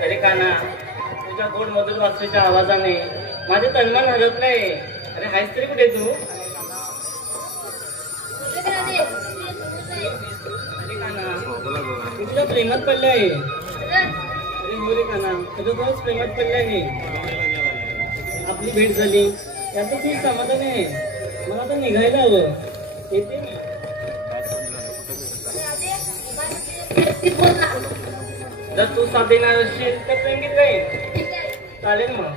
अरे काना, तुझ्या गोड मधुर वाचण्याच्या आवाजाने माझे तन्मन हरत नाही. अरे हायस तरी कुठे तू? अरे काना, तुझ्या प्रेमात पडले आहे. अरे हो रे काना, तुझ्याच प्रेमात पडले आहे. आपली भेट झाली याचं खूप समाधान आहे. मला आता निघायला हवं. येते मी. जर तू साथ देणार असशील तर प्रेम जाईल. चालेल मग.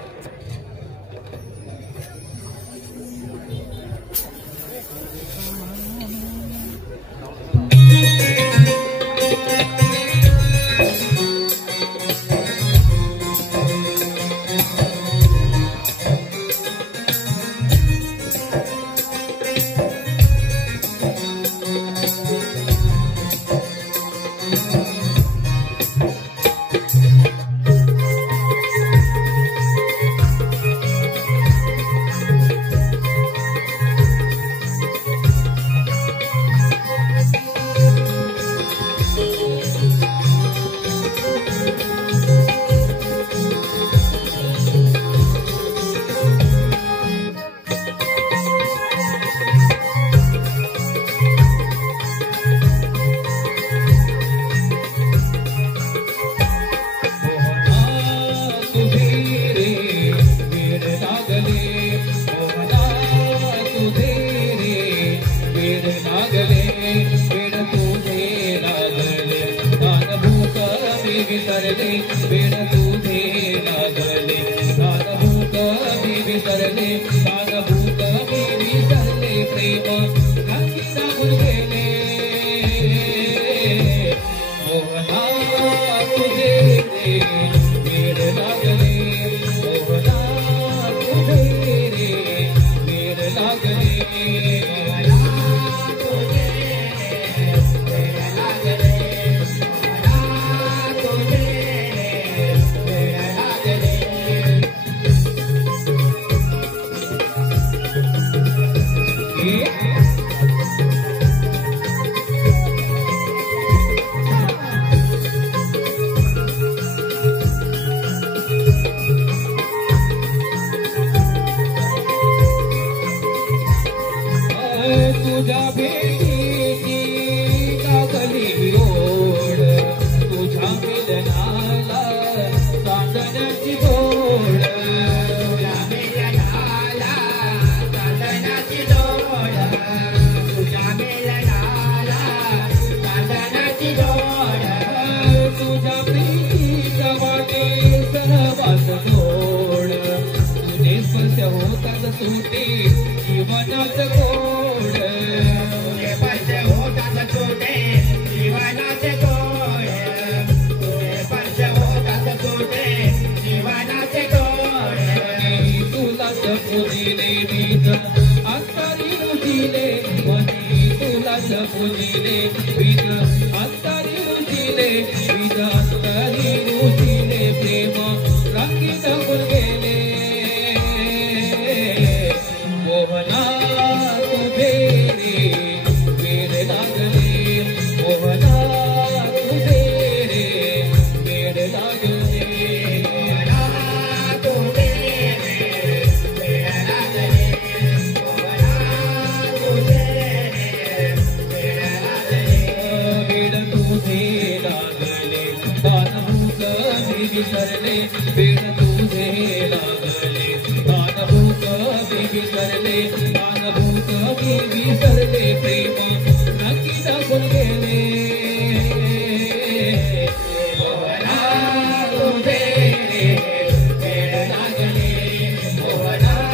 Oh,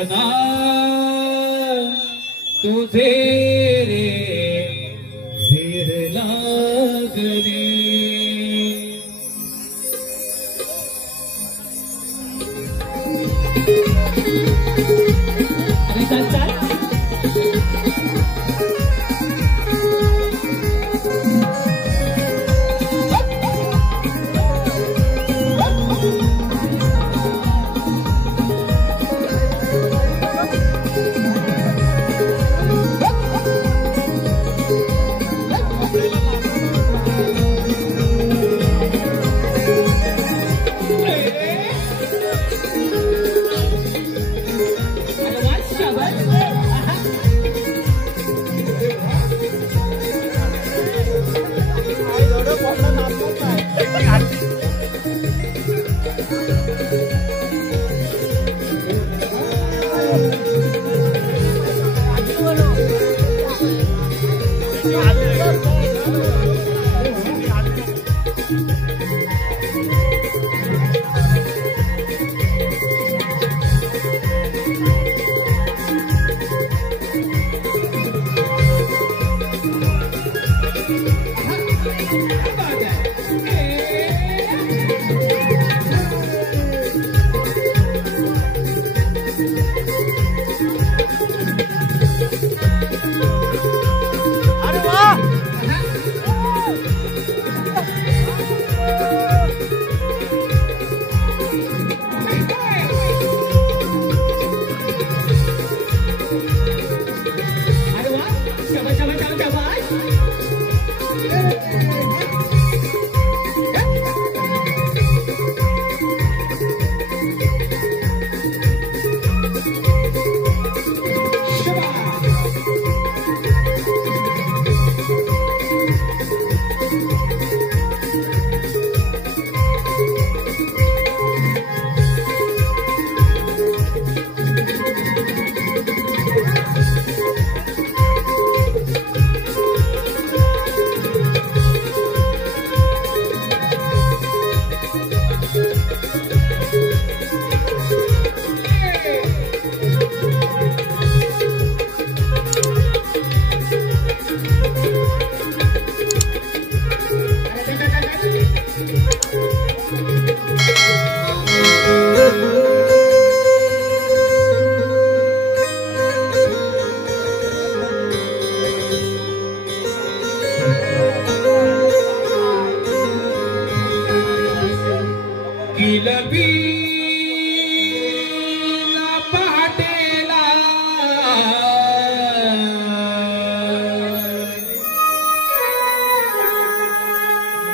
सपना तुझे रे फिर लागले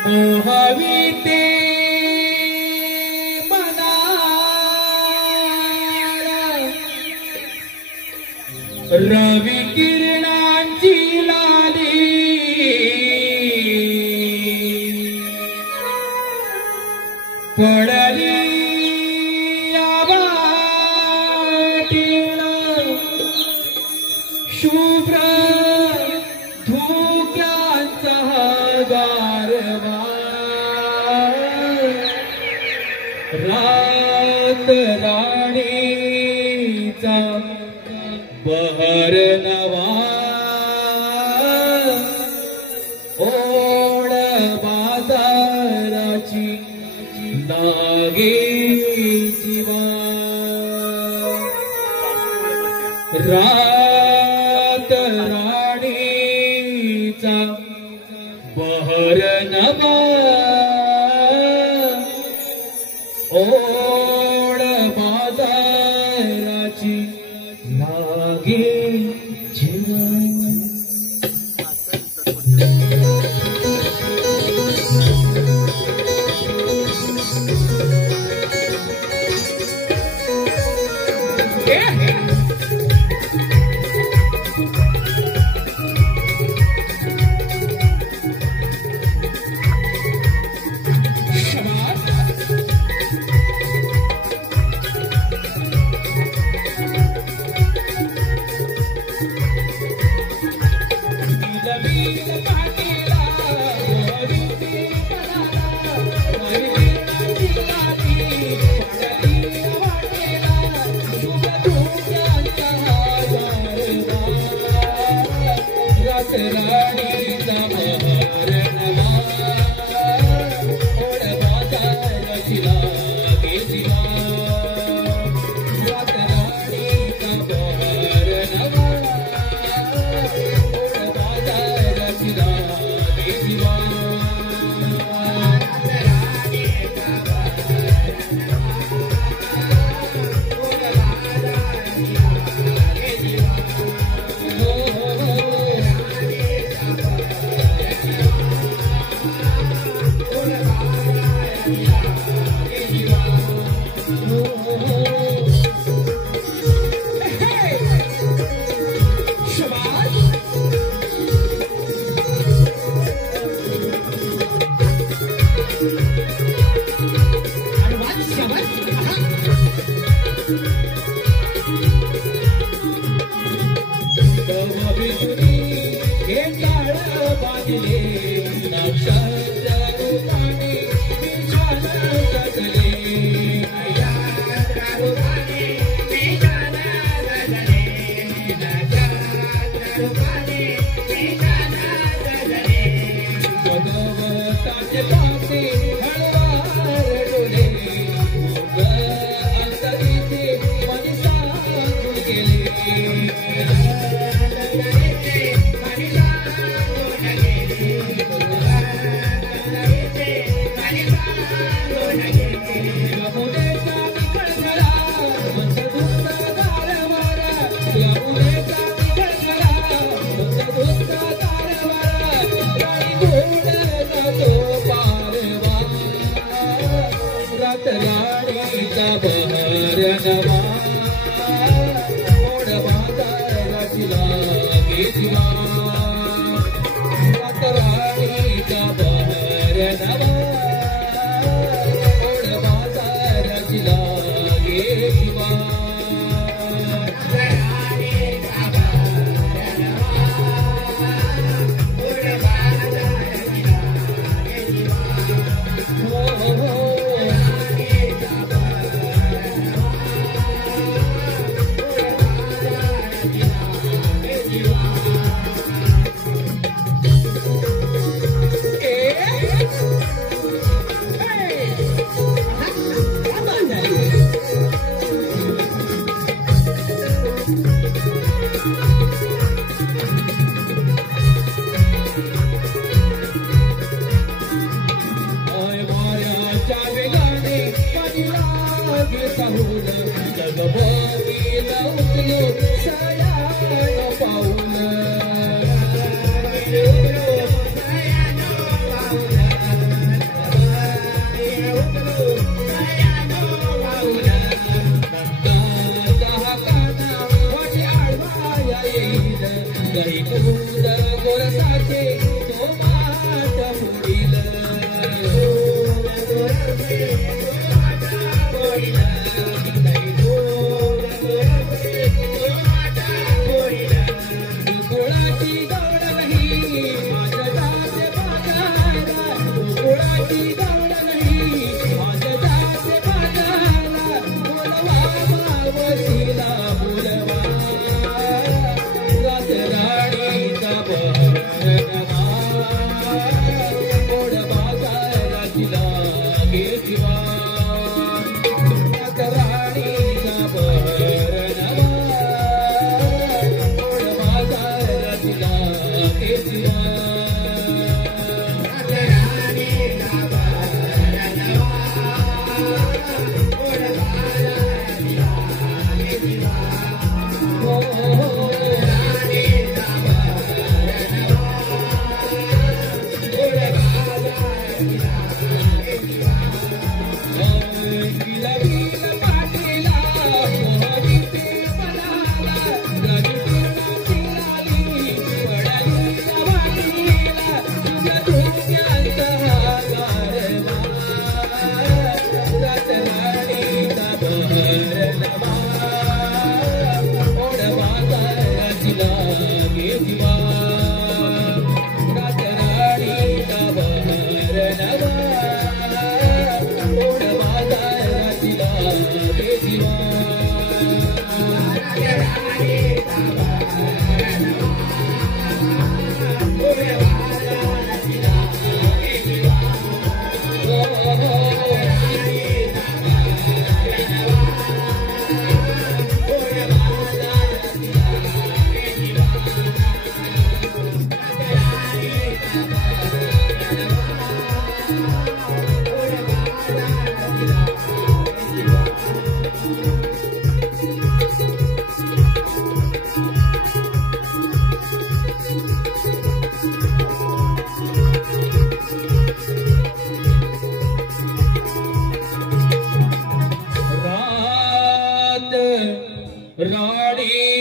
मोहविते मना रवि किरणांची लाली पडली आबाटीला शुभ्र धुक्यांचा गारवा रात राणीचा बहर नवा ओढ बाजाराची लागे जीवा रात राणीचा बहर नवा ओढ बाजाराची लागे जीवा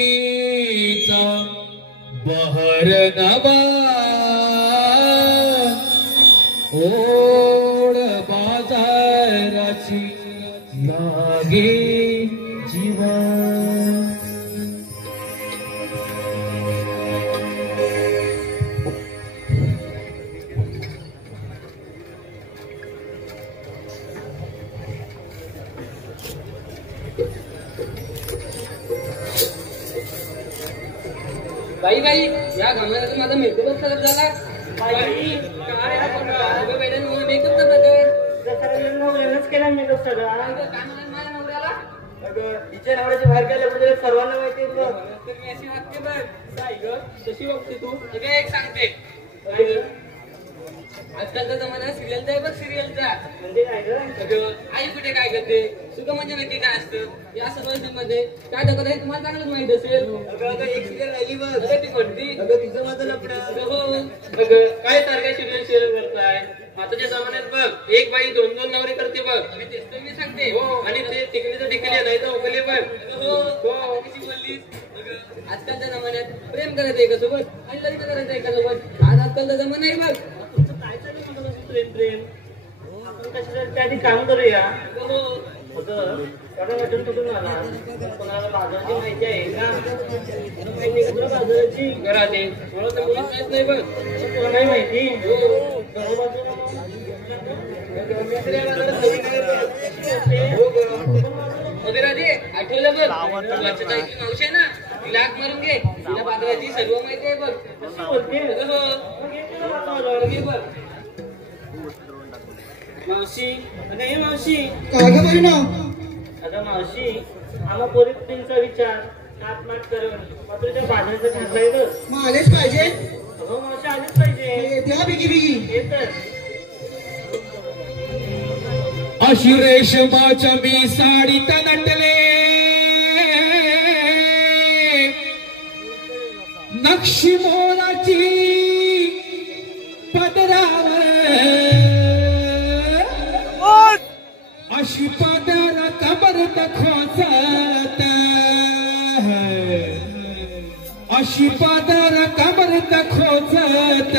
राणीचा बहर नवा ओढ बाजाराची लागे जीवा बाई बाई या घामाला माझा मेकअपच करत झाला बाई काय मेकअप करत केला मेकअप सगळा माझ्या नवऱ्याला तिच्या नावाची बाहेर गेल्या म्हणजे सर्वांना माहिती आहे बघ. तर मी अशी वागते बघ. काय ग कशी बघते तू? अगं एक सांगते. आजकालचा जमाना सिरियलचा आहे बघ, सिरियलचा. म्हणजे काय ग? अगं आई कुठे काय करते, सुगं म्हणजे माहिती काय असतं या सर्व मध्ये काय दाखवत आहे तुम्हाला चांगलंच माहित असेल. अगं एक सिरियल राहिली बघ. अगं ती कोणती? अगं तिचं माझं लपडं. हो. अगं काय सारख्या सिरियल करताय? आताच्या जमान्यात बघ एक बाई 2-2 नवरे करते बघ. मी तेच तर मी सांगते. हो आणि ते टिकलीचं टिकली नाही तर उकले बघ. हो हो कशी बोललीस. अगं आजकालच्या जमान्यात प्रेम करायचं एकासोबत आणि लग्न करायचं एकासोबत. आज आजकालचा जमाना आहे बघ. तुमचं काय चालू म्हणत असं प्रेम आपण कशासाठी त्याआधी काम करूया. हो होतं एवढं वाटून कुठून आला कोणाला बाजाराची माहिती आहे का? माहिती आहे का तुला बाजाराची? घरात आहे मला तर मुलीच माहित नाही बघ. तुला नाही माहिती? मध्ये राजे आठवलं बघ तुलाच्या ताईची मावशी आहे ना तिला हाक मारून घे. तिला बाजाराची सर्व माहिती आहे बघ. कशी बोलते? हो घे बघ. मावशी अगं मावशी काय ग बहिणा? अगं मावशी आम्हा पोरीचा विचार काटमाट करून मात्र त्या बाजाराचं ठरलंय ग. मग आलेच पाहिजे. हो मावशी आलीच पाहिजे. द्या बिगी बिगी. हे तर अशी रेशमाच्या मी साडीत नटले नक्षी मोराची पदरावर अशी पदर कबरत खोचत अशी पदर कबरत खोचत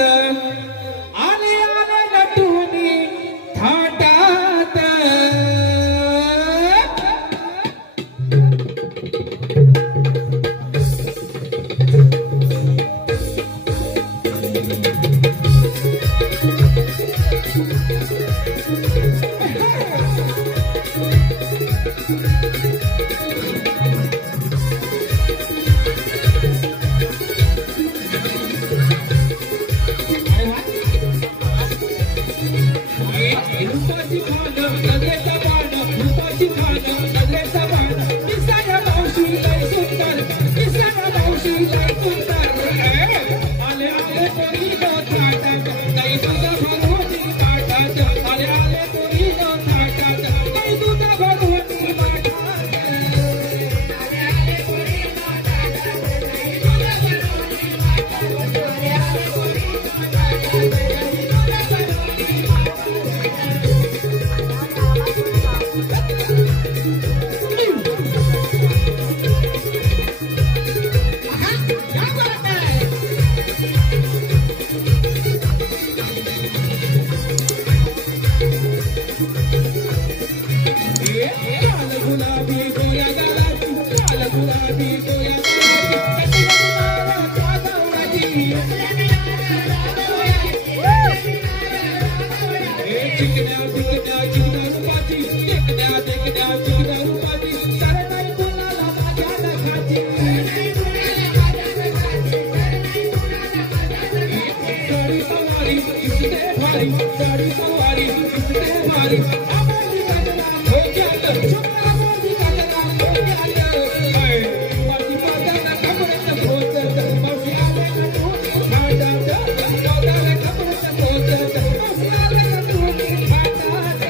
आले आले नटुनी थाटात रूपाची खान नजरेचा बाण रूपाची खान नजरेचा बाण दिसाया मावशी लय सुंदर दिसाया मावशी लय सुंदर आले आले पोरी नो थाटात काही तुझा भगवती पाठात आले आले पोरी नो थाटात काही तुझा भगवती पाठात आले आले पोरी नो थाटात काही तुझा भगवती पाठात आले आले पोरी नो थाटात काही तुझा भगवती गुलाबी गोया गालाची लाल गुलाबी गोया चिकन्या चिकन्या चिकन्या रूपाची चिकन्या चिकन्या चिकन्या रूपाची सारे नाही कोणाला माझ्या नखाची साडी सवारी किसने भारी साडी सवारी किसने भारी आबादी गजरा हो गया छोटा आबादी गजरा हो गया माझी पादाला खबरत होत मावशी आले ना तू थाटात पादाला खबरत होत मावशी आले ना तू थाटात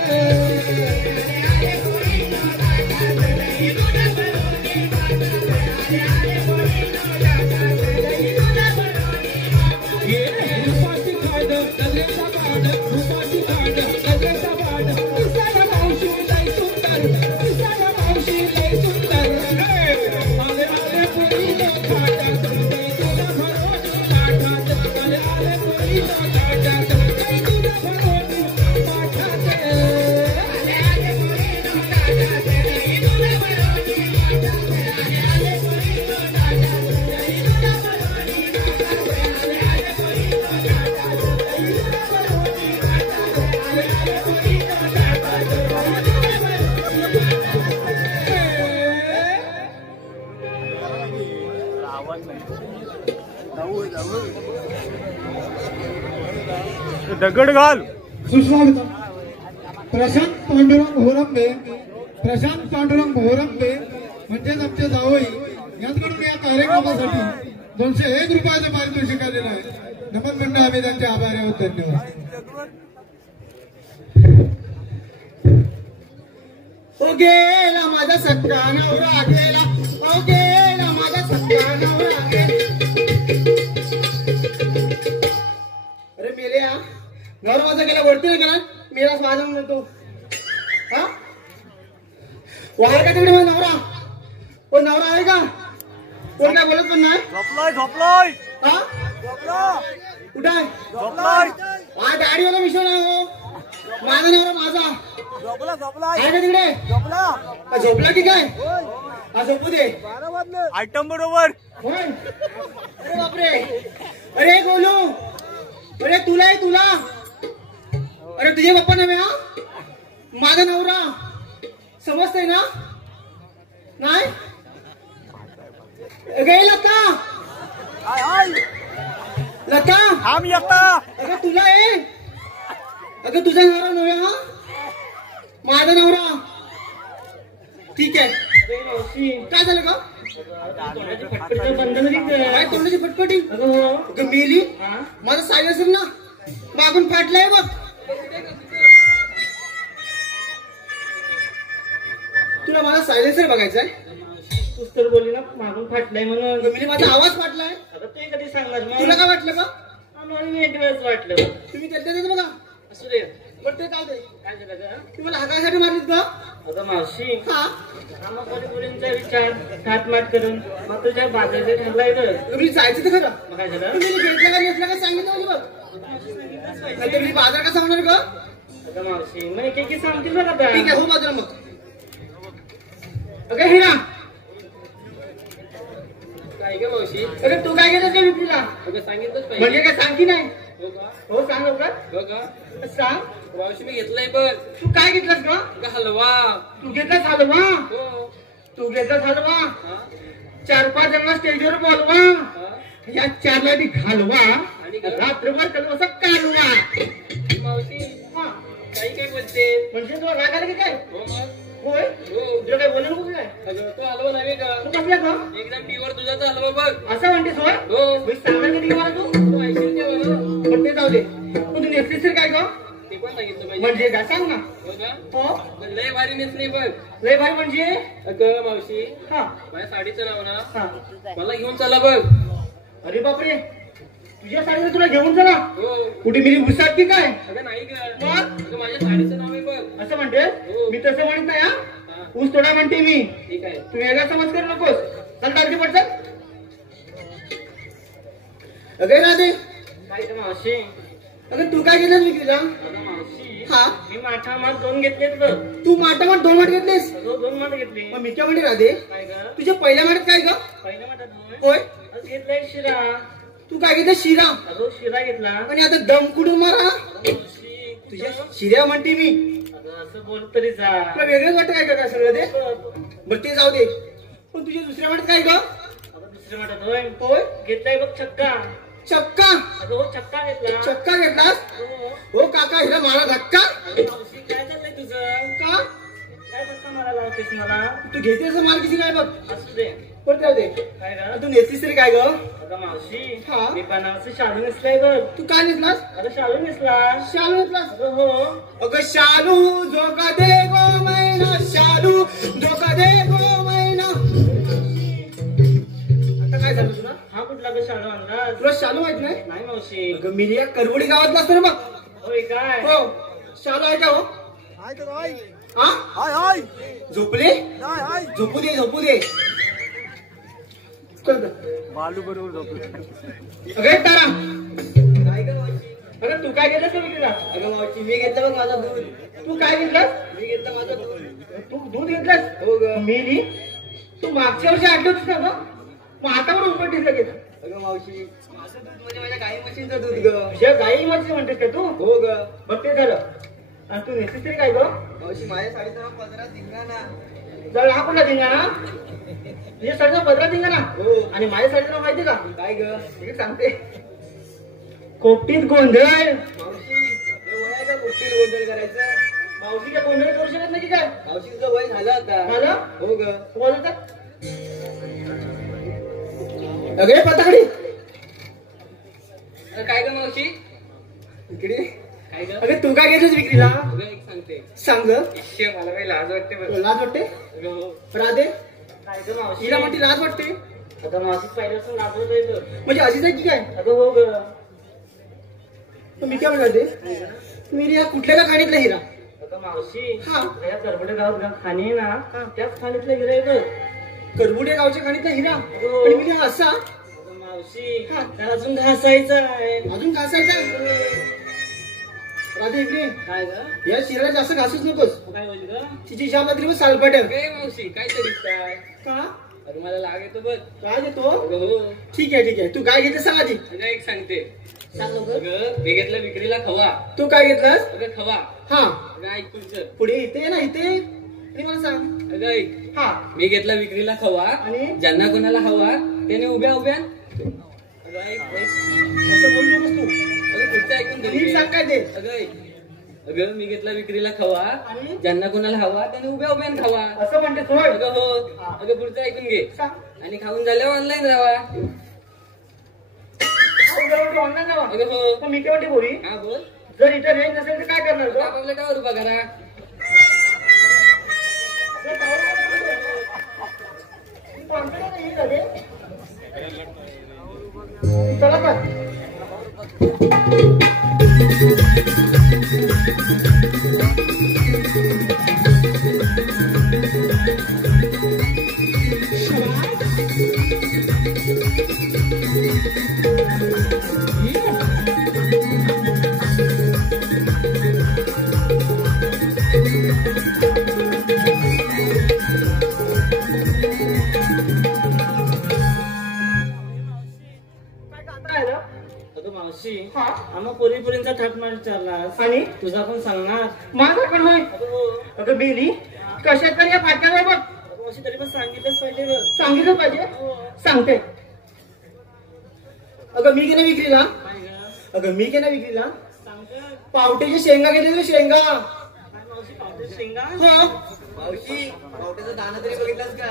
आले पोरी नो थाटात लई तुझा भरोनी थाटात आले पोरी नो थाटात लई तुझा भरोनी थाटात ये रूपाची खाड नजरेचा बाण रूपाची खाड नजरेचा बाण दिसाया मावशी लय सुंदर दिसाया मावशी लय सुंदर आले आले पोरी नो थाटात लई तुझा भरोनी थाटात आले आले पोरी नो थाटात लई तुझा भरोनी थाटात आले आले पोरी नो थाटात लई तुझा भरोनी थाटात आले आले पोरी नो थाटात लई तुझा भरोनी थाटात आले आले पोरी नो थाटात लई तुझा भरोनी थाटात आले आले पोरी नो थाटात लई तुझा दगड घाल. सुस्वागतम. प्रशांत पांडुरंग होरंबे प्रशांत पांडुरंग होरंबे म्हणजेच आमच्या जावई यांच्याकडून या कार्यक्रमासाठी 201 रुपयाचं पारितोषिक आलेलं आहे. नमन मंडळ आम्ही त्यांचे आभारी आहोत. धन्यवाद. ओ गेला माझा सक्का नवरा गेला, ओ गेला माझा सक्का नवरा गेला. अरे मेल्या नवरा माझा गेला वरती नाही गेला, मेला माझा म्हणतो. हा वायर का तिकडे माझा नवरा? ओ नवरा आहे का? कोण काय बोलत पण नाही. झोपलाय झोपलाय हा कुठं आहे? झोपलाय हा गाडीवाला विषय नाही हो. माझा नवरा माझा झोपला झोपलाय आहे का तिकडे? झोपला का झोपला की काय? हा झोपू दे. आयटम बरोबर होय. अरे बापरे. अरे गोलू, अरे तुला आहे तुला. अरे तुझे पप्पा नव्हे हा, माझा नवरा. समजतंय ना? नाही गे लता, हाय हाय लता. थांब येता अगं तुला आहे. अगं तुझा नवरा नव्हे हा, माझा नवरा. ठीक आहे. अरे मावशी काय झालं का? तोंडाची फटफट बंद नाही कर. काय तोंडाची फटफटी? अगं हो. अगं मेली. हा माझा सायलेन्सर ना मागून फाटलाय बघ. तुला माझा सायलेन्सर बघायचा आहे? तूच तर बोलली ना मागून फाटलाय म्हणून. मी माझा आवाज फाटलाय. आता ते कधी सांगणार मग? तुला काय वाटलं का? आम्हाला मी एक वेळेस वाटलं. तुम्ही त्याच्यातच बघा. असू दे. पण ते काय दे, काय झालं का? तुम्ही मला हाकासाठी मारलीत का? अगं मावशी हा आम्हा परिपुरींचा विचार थाटमाट करून मग तुझ्या बाजाराचे ठरलाय तर तुम्ही जायचं तर खरं. मग काय झालं? तुम्ही घेतलं का घेतलं का सांगितलं म्हणजे बघ. नाही तुम्ही बाजार का सांगणार का? अगं मावशी मग एक सांगतील बघ आता. ठीक आहे हो बाजार मग. अगं हिरा, काय ग मावशी? अगं तू काय घेतलं त्या विक्रीला? अगं सांगितलंच म्हणजे पाहिजे. काय सांगती नाही? हो का? हो सांग लवकर. हो का? सांग. मावशी मी घेतलाय बघ. तू काय घेतलंस का? अगं हलवा. तू घेतलास हलवा? हो. तू घेतलास हलवा? हा? 4-5 जणांना स्टेजवर बोलवा, हा? या 4ला बी घालवा, आणि रात्रभर करू असं कालवा. मावशी हा. काही काय बोलते? म्हणजे तुला राग आला की काय? हो मग. होय. हो. तुला काय बोलू नको काय? अगं तो हलवा नव्हे का? तू कसला का? एकदम प्युअर दुधाचा हलवा बघ. असं म्हणतेस होय? हो. मी सांगणार कधी मला तू? तू ऐकशील तेव्हा ना. पण ते जाऊ दे. पण तू नेसलीस तर काय ग? ते पण सांगितलं पाहिजे. म्हणजे काय सांग ना. हो का? हो अगं लय भारी नेसली बघ. लय भाई म्हणजे? अगं मावशी हा माझ्या साडीचं नाव ना हा. मला घेऊन चला बघ. अरे बापरे, तुझ्या साडीला तुला घेऊन चला? हो. कुठे मिली घुसात की काय? अगं नाही ग. मग? अगं माझ्या साडीचं नाव आहे बघ. असं म्हणते? हो. मी तसं म्हणत नाही हा. हा, ऊस तोडा म्हणते मी. ठीक आहे. तू वेगळा समज करू नकोस. चल टाकते पडचं. अगं राधे, काय ग मावशी? अगं तू काय घेतलं विक्रीला? अगं मावशी हा मी माठा माठ 2 घेतलेत बघ. तू माटामाट 2 माठ घेतलेस? अगं 2 माठ घेतले. मग मी काय म्हणते राधे, काय ग? तुझ्या पहिल्या माठात काय ग? पहिल्या माठात होय? होय. आज घेतलाय शिरा. तू काय घेतलं? शिरा. अगं शिरा घेतला. आणि आता दम कुठून मारा? मावशी तुझ्या शिऱ्या म्हणते मी. अगं असं बोल तरी जा. तुला वेगळंच वाटतं काय का सगळं ते? अगं बरं ते जाऊ दे. पण तुझ्या दुसऱ्या माठात काय ग? दुसऱ्या माठात होय होय. घेतलाय बघ छक्का. चक्का. अगं हो छक्का घेतला. चक्का घेतलास? हो. हो काका, हिला मारा धक्का. अगं मावशी काय चाललंय तुझं? का? काय धक्का मारायला लावतेस मला? तू घेतेस मार किती काय बघ. असू दे. पण जाऊ दे. काय ग? तू नेसलीस तरी काय ग? अगं मावशी हा? मी बनारसी शालू नेसलाय बघ. तू काय नेसलास? अगं शालू नेसला. शालू नेसलास? अगं हो. अगं शालू धोका दे गो मैना, शालू धोका दे गो मैना. आता काय झालं तुला? हा कुठला ग शालू अंदाज? तुला शालू माहित नाही? नाही मावशी. अगं मिलिया करवडी गावातला असतं ना बघ. होय काय? हो शालू आहे का हो? हा हाय हाय झोपले? हाय हाय झोपू दे झोपू दे. चल ग. बालू बरोबर झोपलो. अगं तारा, काय ग मावशी? अगं तू काय घेतलं विक्रीला? अगं मावशी मी घेतलं बघ माझं दूध. तू काय घेतलं? मी घेतलं माझं दूध. तू दूध घेतलंस? हो ग. मेली. तू मागच्या वर्षी आणलं होतीस ना ग? मग हातावर उपटीस लगेच. अगं मावशी माझं दूध म्हणजे माझ्या गाई म्हशीचं दूध ग. तुझ्या गाई मध्ये म्हणतेस का तू? हो ग. बघ ते झालं. आणि तू नेसलीस तरी काय ग? मावशी माझ्या साडीचं नाव पदरात धिंगाणा. जर हा कुठला धिंगाणा? तुझ्या साडीचा बदला धिंगाणा? हो. आणि माझ्या साडीचं नाव माहिती का? काय ग? हे सांगते. कोपटीत गोंधळ. मावशी हे वय आहे का कुठे गोंधळ करायचं? मावशी काय कोणतरी करू शकत नाही की काय? मावशीचं वय झालं आता. मला हो ग. बोलत अगे पताकडी अरे काय ग मावशी? इकडे काय ग? अगे तू काय घेतलीस विक्रीला? अगं एक सांगते. सांग ग. इश्शे, मला काही लाज वाटते बरं. लाज वाटते? अगं हो. राधे काय ग मावशी? हिला म्हणती लाज वाटते आता मावशी पहिल्यापासून लाजवत आहे तर. म्हणजे अशीच आहे की काय? अगं हो ग. मी काय म्हणते मी या कुठल्या का खाणीतला हिरा? आता मावशी हा. या करबडे गावात खाणी आहे ना त्याच खाणीतलं हिरा आहे ग. करबुडे गावच्या खाणीतला हिरा हो. पण मी हा असा अगं मावशी हा. त्याला अजून घासायचं आहे. अजून घासायचा राधे इकडे काय ग? या शिराला जास्त घासूच नकोस काय होईल ग? तिची शाम रात्री सालपाट्या काय मावशी काय तरीच काय? का अरे मला लाग येतो बघ. काय देतो? अगं हो. ठीक आहे तू काय घेते सांग आधी. अगं एक सांगते. सांग लवकर. अगं मी घेतलं विक्रीला खवा. तू काय घेतलास? अगं खवा. हा अगं ऐक पुढचं. पुढे इथे ये ना इथे आणि मला सांग. अगं ऐक. हा मी घेतला विक्रीला खवा. आणि? ज्यांना कोणाला हवा त्याने उभ्या अगं ऐक. असं बोलू नकोस तू. अगं पुढचं ऐकून तरी नीट घे. सांग काय ते. अगं ऐक. अगं मी घेतला विक्रीला खवा. आणि? ज्यांना कोणाला हवा त्याने उभ्या खावा. असं म्हणते होय. अगं हो. अगं पुढचं ऐकून घे. सांग. आणि खाऊन झाल्यावर ऑनलाईन राहा. ऑनलाईन जावा. अगं हो. पण मी काय म्हणते बोरी हा बोल. जर इथे रेंज नसेल तर काय करणार अगं गं? आपापल्या टावर उभा करा. चला का अगं मावशी हा. आम्हा पोरीपोरींचा थाटमाट विचारलास आणि तुझा पण सांगणार. माझा पण होय. अगं हो. अगं बेली कशात तर या फाटक्यावर बघ. अगं मावशी तरी पण सांगितलंच पाहिजे ग. सांगितलं पाहिजे हो. सांगते. अगं मी केलं विक्रीला. काय ग? अगं मी केलं विक्रीला सांगते. पावट्याची शेंगा घेतली शेंगा. काय मावशी पावटे शेंगा? हो मावशी पावट्याचं दाणं तरी बघितलंस का?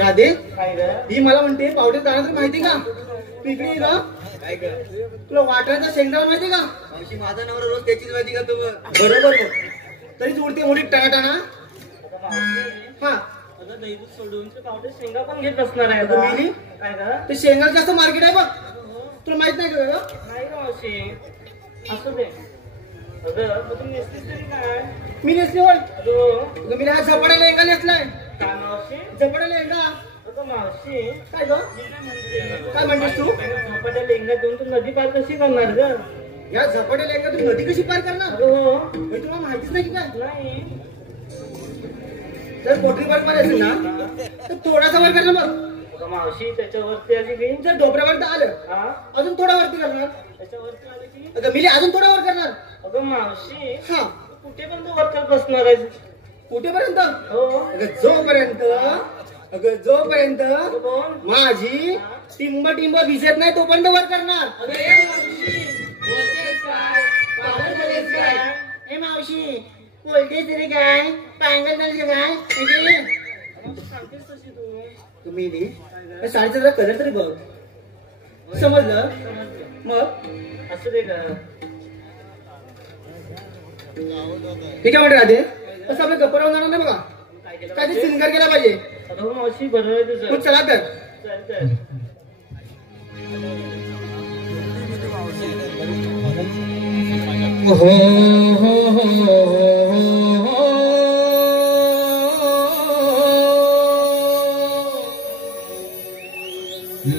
राधे काय ग? ही मला म्हणते पावटे जाणार तर माहिती का? पिकडी का काय कर? तुला वाटण्याचा शेंगदाणा माहिती का? मावशी माझा नवरा रोज त्याचीच माहिती का तू? बरोबर तरीच उडते मोठी टाटाना. अगं मावशी हा अगं दही दूध सोडून ते पावटे शेंगा पण घेत असणार आहे अगं आता. मिली? काय ग? ते शेंगाचं जास्त मार्केट आहे बघ. हो. तुला माहित नाही का गं? नाही ग मावशी असू दे. अगं मग तू नेसतीस तरी काय? मी नेसली होय. अगं अगं मी हा झपाटा लेंगा नेसलाय. काय मावशी? झपाटा लेंगा अगं मावशी काय ग? मी काय म्हणते? काय म्हणतेस तू? झपाट्या लेंगण्यात देऊन तू नदी पार कशी करणार ग? या झपाट्या लेंगा तू नदी कशी पार करणार? अगं हो. हे तुला माहितीच नाही की काय? नाही. जर पोटरी पार पार असेल ना तर थोडासा वर करणार बघ. अगं मावशी त्याच्यावरती आली की जर डोबऱ्यावर आलं हा अजून थोडा वरती करणार. त्याच्यावरती आली की अगं मिली अजून थोडा वर करणार. अगं मावशी हा तू कुठे पण तू वरती बसणार आहेस. कुठेपर्यंत? हो. अगं जोपर्यंत अगं कोण? माझी टिंब भिजत नाही तोपर्यंत वर करणार. अगं ए मावशी बोलतेस काय? पागल झालीस काय? ए मावशी बोलतेस तरी काय? पांगल झाली काय? अगं तू सांगतेस तशी तू. तुम्ही साडीचा जरा कलर तरी बघ. समजलं? मग असू दे ग. ठीक आहे म्हणते राधे असं आपल्या गप्पा राहून जाणार नाही बघा. काय केलं काय ते पाहिजे? सिंगर केला पाहिजे. अगं हो मावशी बरोबर आहे तुझं. मग चला तर चल तर. हो हो हो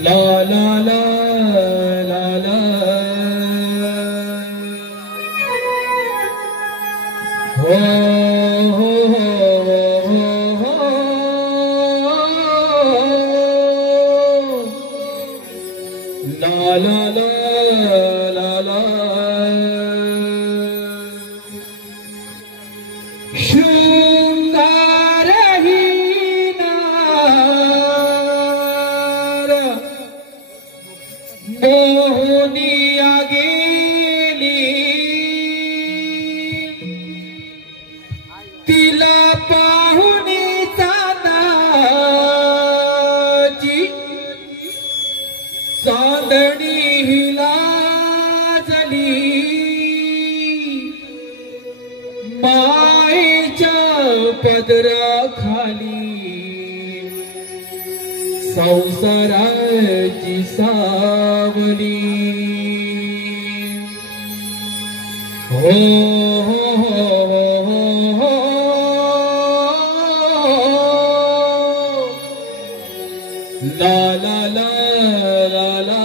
ला ला ला ला ला हो हो हो ला ला ला ला ला मोहनिया गेली चांदणी हिला जली मायेच्या पदराखाली संसाराची सावली हो ला ला ला ला ला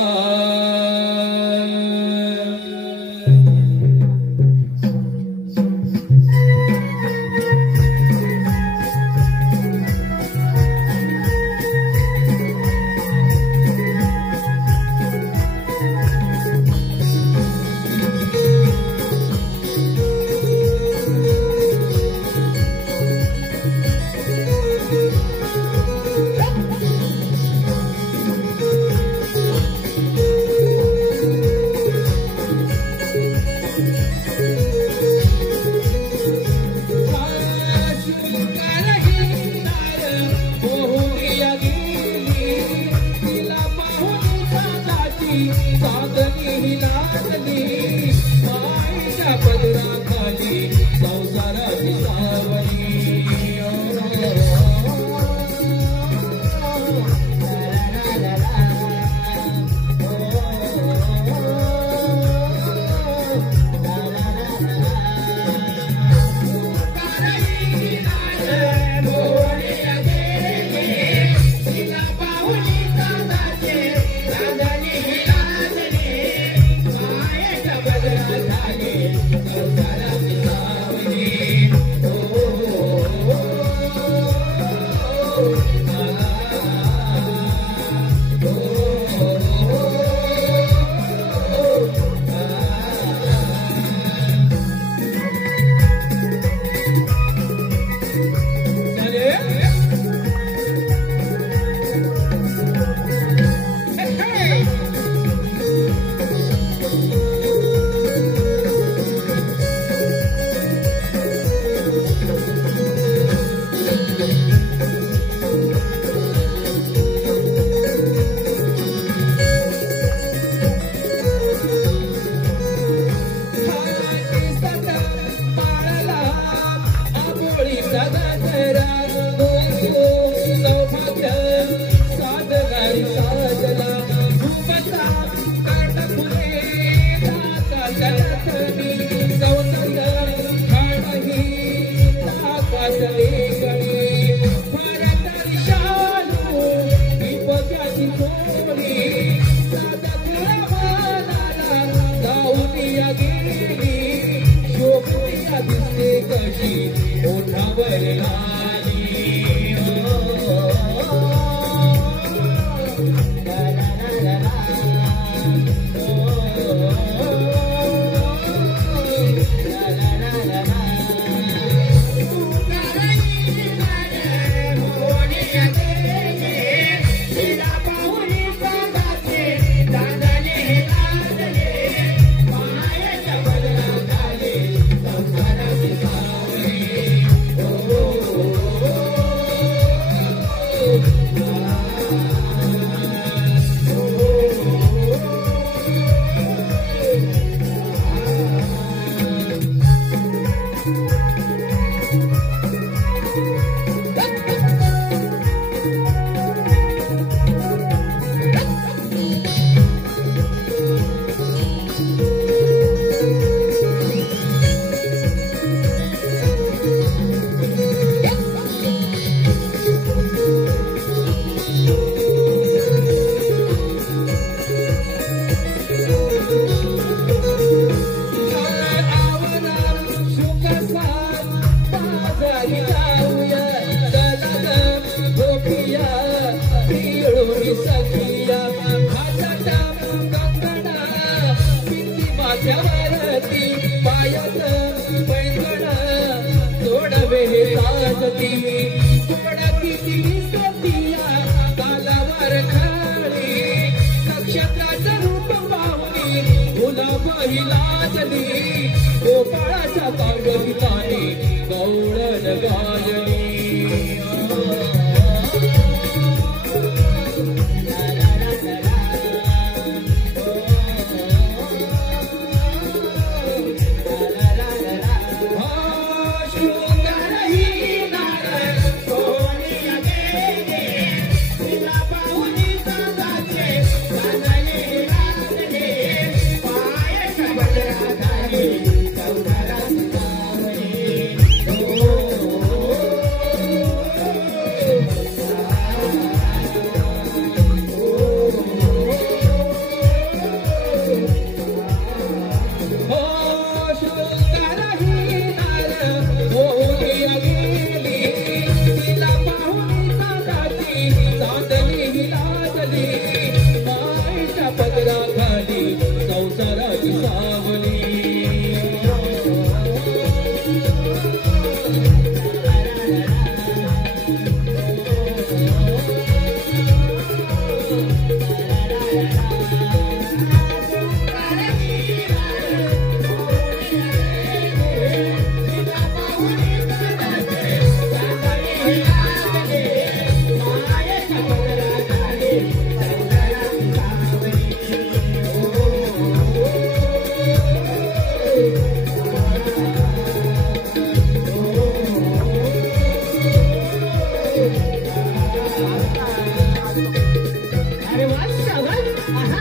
अरे वा शाबास. आहा.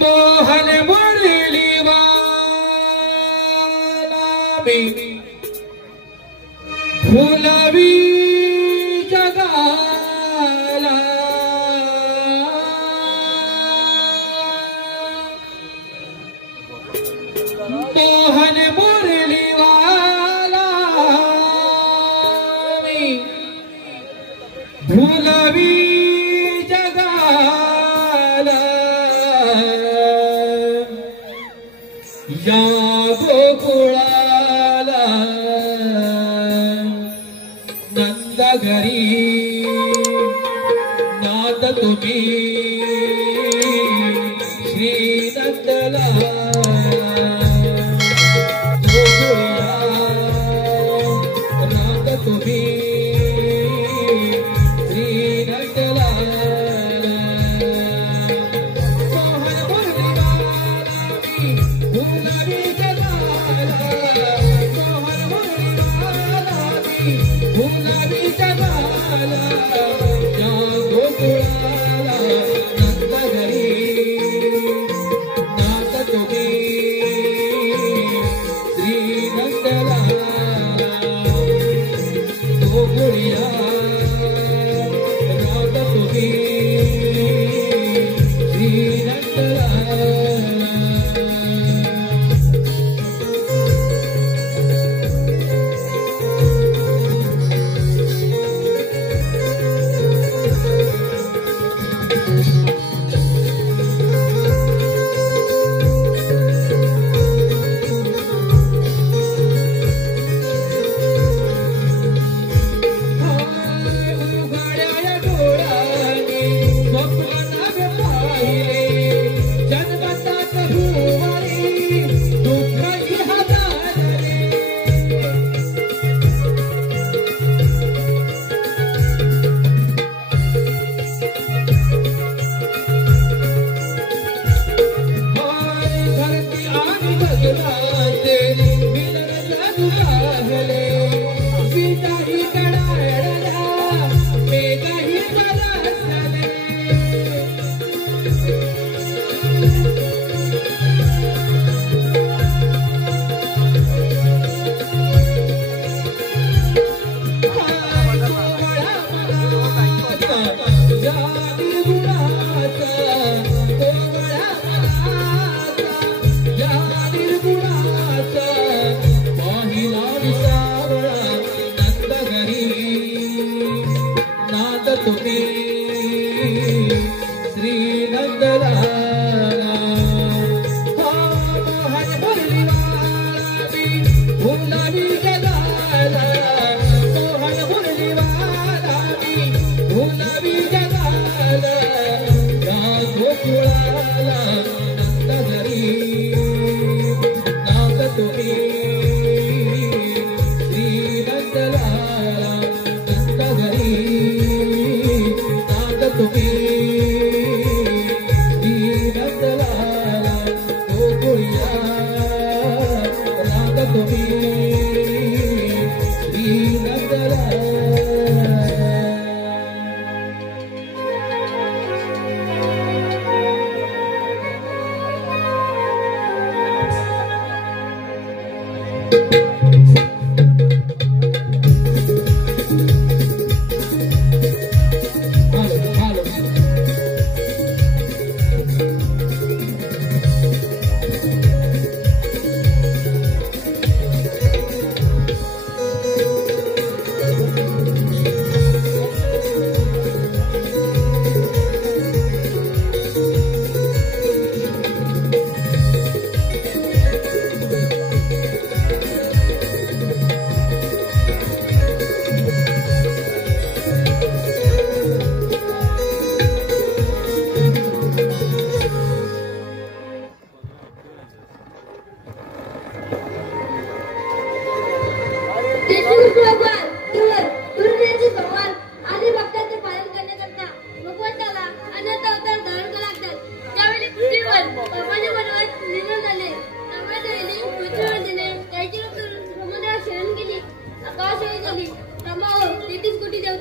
मोहन मुरली फुलवी जगाला मोहन मुरली फुलवी जगाला या गोकुळाला नंद घरी नाद तुम्ही श्री नंदला गोकुळा नाद तुम्ही श्री नंदला फुलवी जगाला या गोकुळाला नंद घरी नाद तुम्ही श्री नंदला गोकुळिया नाद तुम्ही श्री नंदला.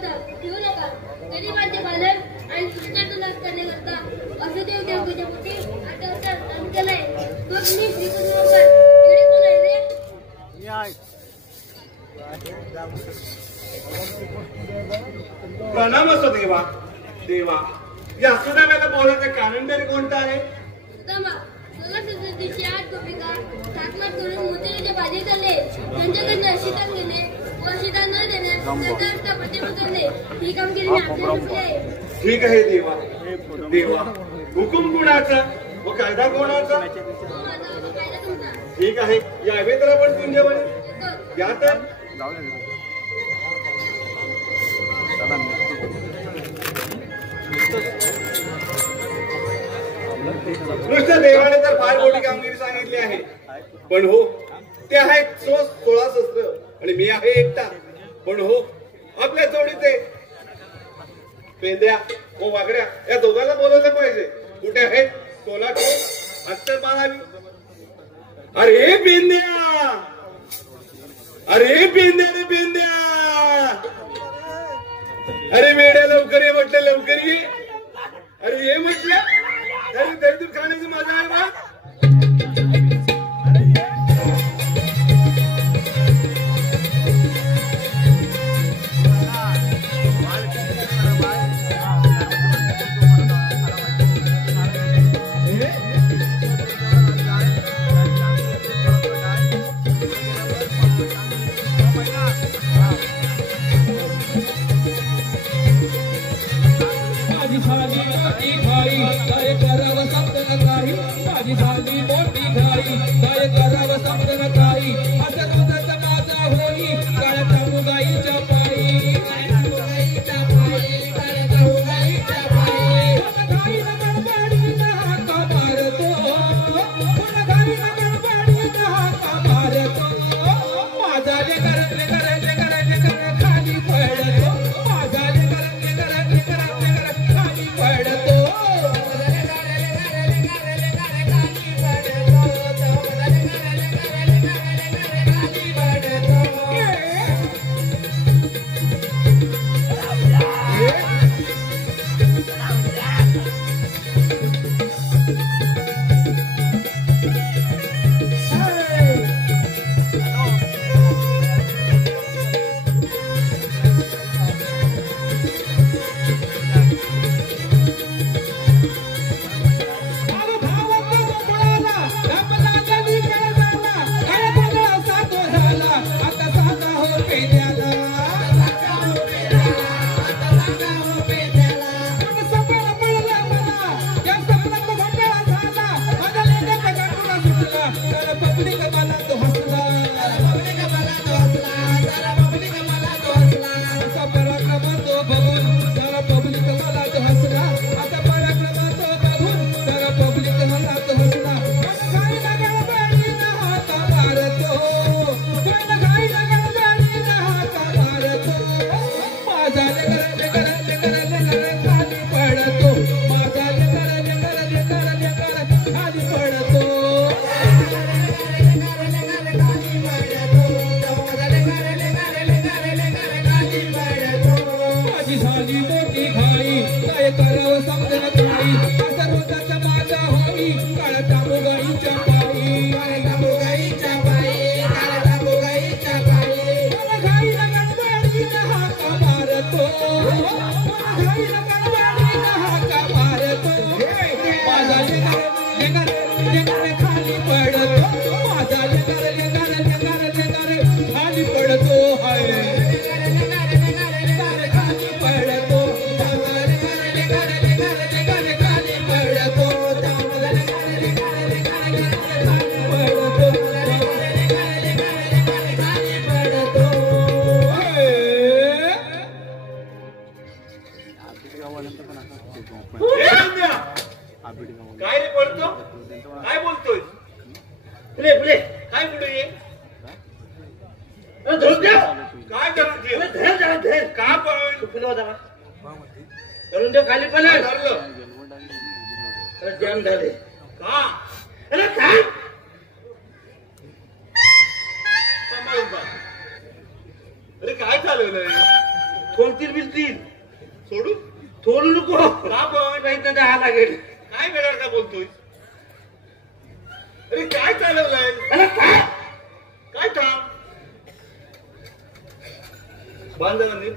करता ठेवू नका. तरी माझे बालक आणि कृष्णाचा नाश करण्याकरता वासुदेव देवकीच्या पोटी आठवतात दान केलंय. मग मी श्रीकृष्णावर इकडे कोण आहे रे? प्रणाम असो देवा. देवा या सुदाम्याला बोलायचं कारण तरी कोणतं आहे? सुदामा 16 सदस्याची 8 गोपिका साखमाट करून मोतीच्या भाजी झाले. त्यांच्याकडनं शीतल गेले व शीतल न देण्यास त्यांचा प्रतिमा करणे ही कामगिरी मी आपल्या म्हटली आहे. ठीक आहे देवा. देवा हुकुम कोणाचा व कायदा कोणाचा? तो माझा व कायदा तुमचा. ठीक आहे यावे तर आपण तुमच्यावर येतो. या तर. कृष्ण देवाने तर फार मोठी कामगिरी सांगितली आहे. पण हो ते आहेत 16 शस्त्र आणि मी आहे एकटा. पण हो आपल्या जोडीचे पेंद्या व वागड्या या दोघांना बोलवलं पाहिजे. कुठे आहेत? तोला ठेव हत्तर मारावी. अरे पेंद्या, अरे पेंद्या रे पेंद्या, अरे मेड्या लवकर ये म्हटलं, लवकर ये. अरे ये म्हटलं तरी तरी तू खाण्याची मजा आहे बा. काय रे पडतो? काय बोलतोय? पुढे पुढे काय पुढे ये? धरून देव काय करून ठेव? धर जरा धर का पण? पुन्हा होता धरून देव खाली पण धरलं. जाम झाले का? अरे काय सांभाळून जा. अरे काय चालवलंय? सोडतील बिलतील सोडू सोडू नको नाही तर द्या लागेल. काय वेळा काय बोलतोय? अरे काय चालवलंय? अरे काय काय काम बांधवांनी?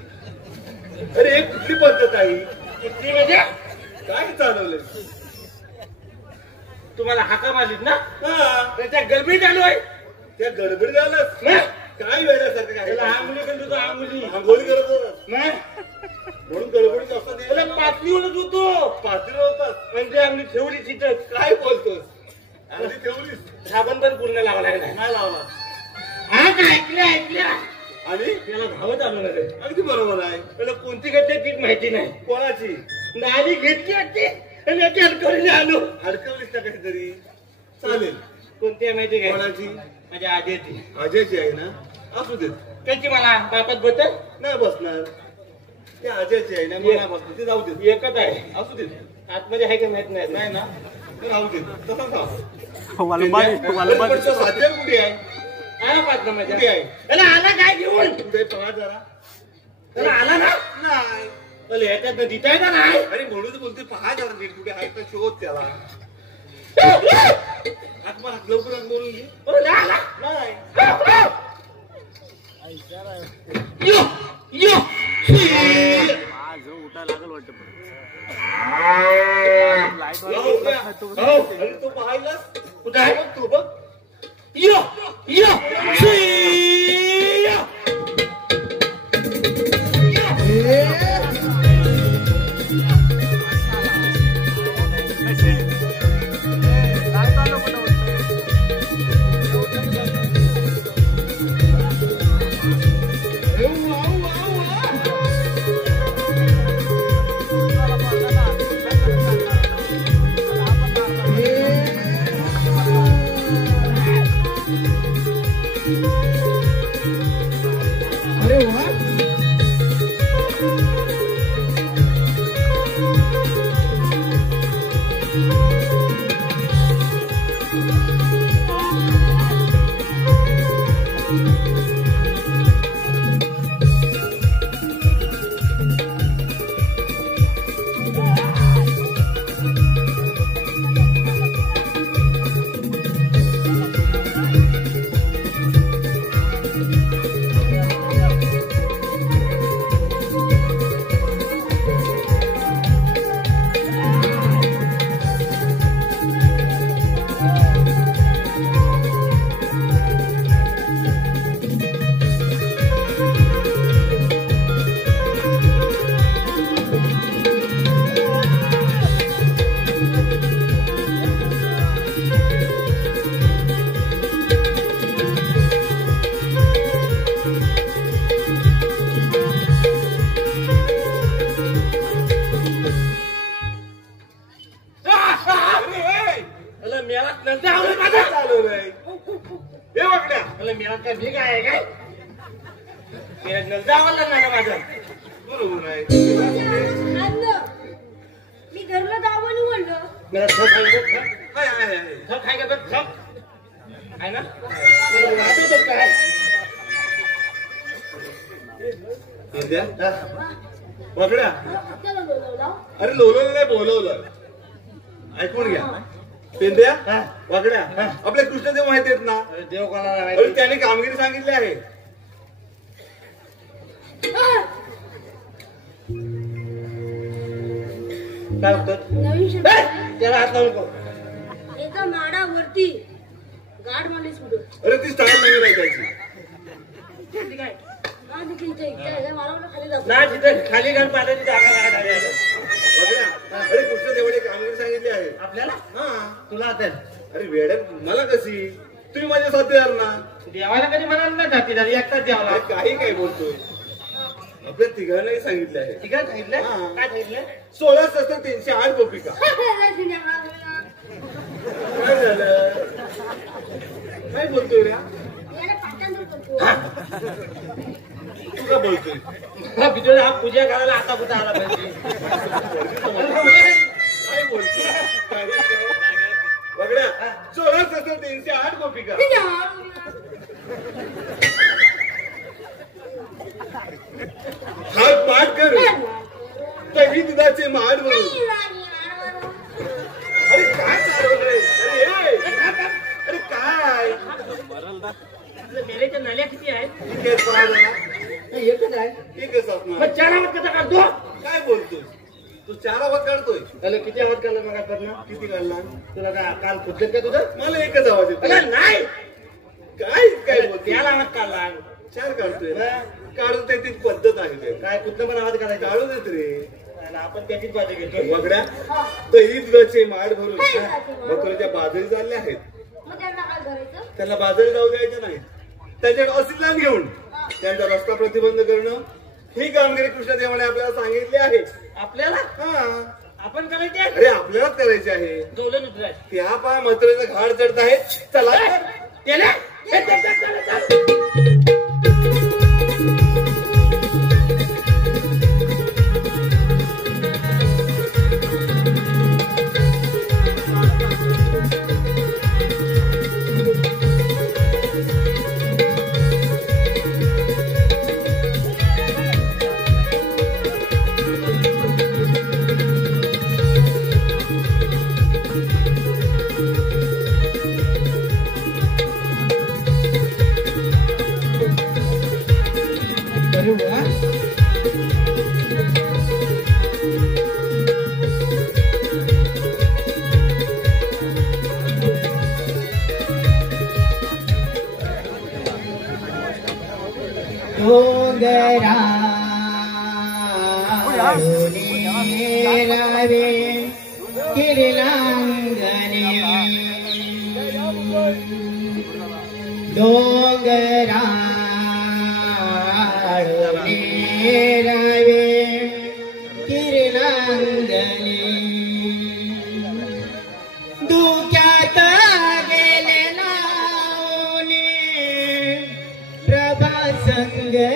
अरे एक कुठली पद्धत आहे? किती म्हणजे काय चालवलंय? तुम्हाला हाका मारलीत ना हा त्याच्या गडबडीत आलोय. त्या गडबडी झालंच नाही काय वेळासारखं काय त्याला आंघोळी करत होतो आंघोळी आंघोळी करत होता नाही म्हणून गडबडीत असं त्याला पातळी होत होतो पातळी होतात. म्हणजे आम्ही ठेवली तिथं काय बोलतोस? आधी ठेवलीस साबण पण पूर्ण लावा लागला. नाही लावला हा काय ऐकल्या आणि त्याला धावत आलो नाही अगदी बरोबर आहे. त्याला कोणती घेतली तीच माहिती नाही. कोणाची नाली घेतली होती आणि याची अडकवली आलो. अडकवलीस ना कधीतरी चालेल. कोणती आहे माहिती काय कोणाची? माझ्या आजीची. अजयची आहे ना? असू देत. त्याची मला बापात बसत नाही बसणार. ते अजयची आहे ना मला बसणार. ते जाऊ देत. एकच आहे. असू देत. आतमध्ये आहे का माहित नाही. नाही ना ते राहू देत. तसं सांग. वालबाई साध्या कुठे आहे? आला पाच ना माझ्या कुठे आहे? त्याला आला काय घेऊन कुठे पहा जरा. त्याला आला ना नाही त्याला याच्यात दिता आहे का नाही. अरे म्हणून बोलते पहा जरा नीट कुठे आहे का शोध त्याला. आत्मा लवकर बोलून घे. आला नाही यो यो आज उठा लागल वाटतं अरे तो पाहायलास कुठं आहे बघ तू बघ. यो यो काय चालू कुठं अरे वा काय भीक आहे काय जावं ना माझं बरोबर आहे. मी घरला दावणी म्हणलं मला ठोक आहे आहे. ठोक आहे का बघ ठोक आहे ना मला वाटतं काय इंद्या? पकड्या. त्याला बोलवलं अरे लोलवलं नाही बोलवलं. ऐकून घ्या. पेंद्या वाकड्या आपल्या कृष्णदेव माहिती आहेत ना? देव कोणाला अरे त्याने कामगिरी सांगितली आहे. काय होतं नवीन शब्द त्याला हात लावू नको एका माडावरती गाड मारली सुद्धा अरे ती स्टाईल नाही राहायची. काय हा देखील मला खाली जातो ना तिथे खाली घाल पाण्याची जागा लागत आली आहे. वाकड्या अरे कृष्णदेवाने कामगिरी सांगितली आहे आपल्याला हा. तुला आता अरे वेड्या मला कशी तुम्ही माझ्या साथ द्याल ना? देवाला कधी म्हणाल ना जाती झाली एकटाच द्यावा अरे काही काय बोलतोय. आपल्या तिघांनाही सांगितले आहे. ठीक आहे सांगितलं हा. काय सांगितलं 16 शस्त्र 308 गोपिका. काय झालं? काय बोलतोय रे? पाठांतर करतो तू काय बोलतोय? हा बिजोड हा पूजा करायला आता कुठं आला पाहिजे काय बोलतोय? बघड्या 16 शस्त्र 308 गोपिका. हात पाय तेही दुधाचे माड भरून. अरे काय चालवलंय? अरे काय मेलेच्या नल्या किती आहेत? ठीक आहे, पहा जरा. एकच आहे. ठीक आहे स्वप्न. मग 4 आवाज कसा काढतो? काय बोलतोस तू? 4 आवाज काढतोय. त्याला किती आवाज काढला मग आपण? किती काढला? तुला काय काल फुटलं का तुझं? मला एकच आवाज येतो. अरे नाही, काय काय बोलतोय? 4 आवाज काढला. 4 काढतोय. काढून ते ती पद्धत आहे ते. काय कुठलं पण आवाज काढायचा? काढू देत रे. आणि आपण त्याचीच बाजू घेतो. बघड्या तेही दुधाचे माड भरून बकरीच्या बाजरी चालल्या आहेत. मग त्यांना काय करायचं? त्याला बाजारी जाऊ द्यायचं नाही. त्याच्याकडे असिलान घेऊन त्यांचा रस्ता प्रतिबंध करणं ही कामगिरी कृष्णदेवाने आपल्याला सांगितली आहे. आपल्याला हा, आपण करायचे अरे आपल्यालाच करायचे आहे. जोलं उतराय त्या पा मत्रेचं घाड चढत आहेत. चला त्याला दुख्यात गेलेला प्रभा संगले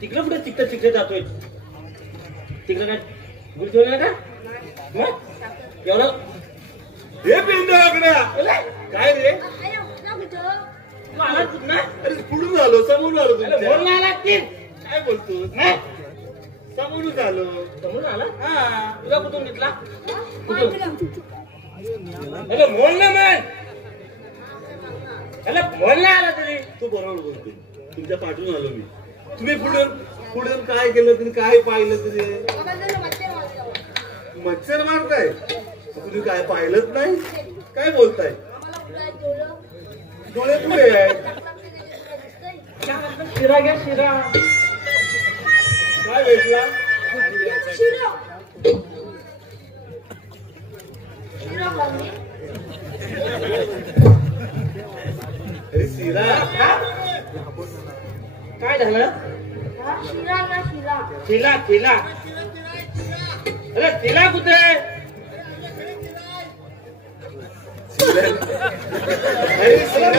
तिकडे कुठे तिकडे जातोय? तिकडे काय गुल ठेवलं का? मग एवढं हे पिंडाकडे काय रे? तू आला कुठं? अरे पुढून आलो, समोरून आलो तुमच्या. बोल आला की काय बोलतो? समोरून आलो. समोरून आला? हा, तुला कुठून घेतला? अरे बोल ना मग. अरे बोल ना आला तरी. तू बरोबर बोलतो. तुमच्या पाठवून आलो मी. तुम्ही पुढून काय केलं तरी, काय पाहिलं तरी? मच्छर मारताय? तुम्ही काय पाहिलंच नाही? काय बोलताय? डोळे पुढे आहेत. शिरा घ्या शिरा. काय भेटला? शिरा शिरा खाल्ली अरे शिरा काय झालं हा शिरा ना शिरा तिला तिला अरे तिला कुठे अरे शिरा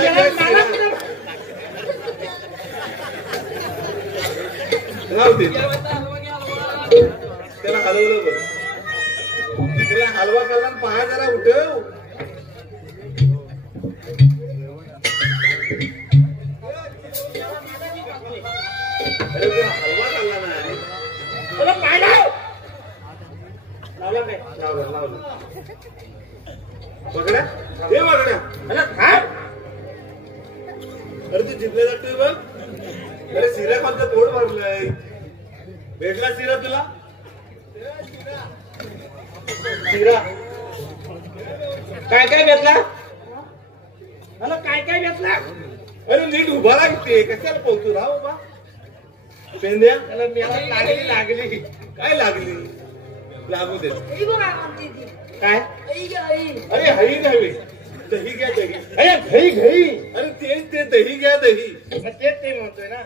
राहू दे त्याला हलवलं बघ त्याला हलवा करणार पहा जरा उठव अरे तुला हलवा खाल्ला नाही तुला काय लाव लावला काय लावलं बघड्या हे बघड्या अरे काय अरे तू जिंकल्या जातोय बघ अरे शिरा कोणतं पोट भरलंय भेटला शिरा तुला शिरा काय काय घेतला मला काय काय घेतला अरे नीट उभा लागते कशाला पोहतो राहा उभा पेंद्या त्याला मला लागली लागली काय लागली लागू दे ही बघा आमची ती काय आई ग आई अरे हरी नव्हे दही घ्या दही अरे घरी घरी अरे तेच ते दही घ्या दही मग तेच ते म्हणतोय ना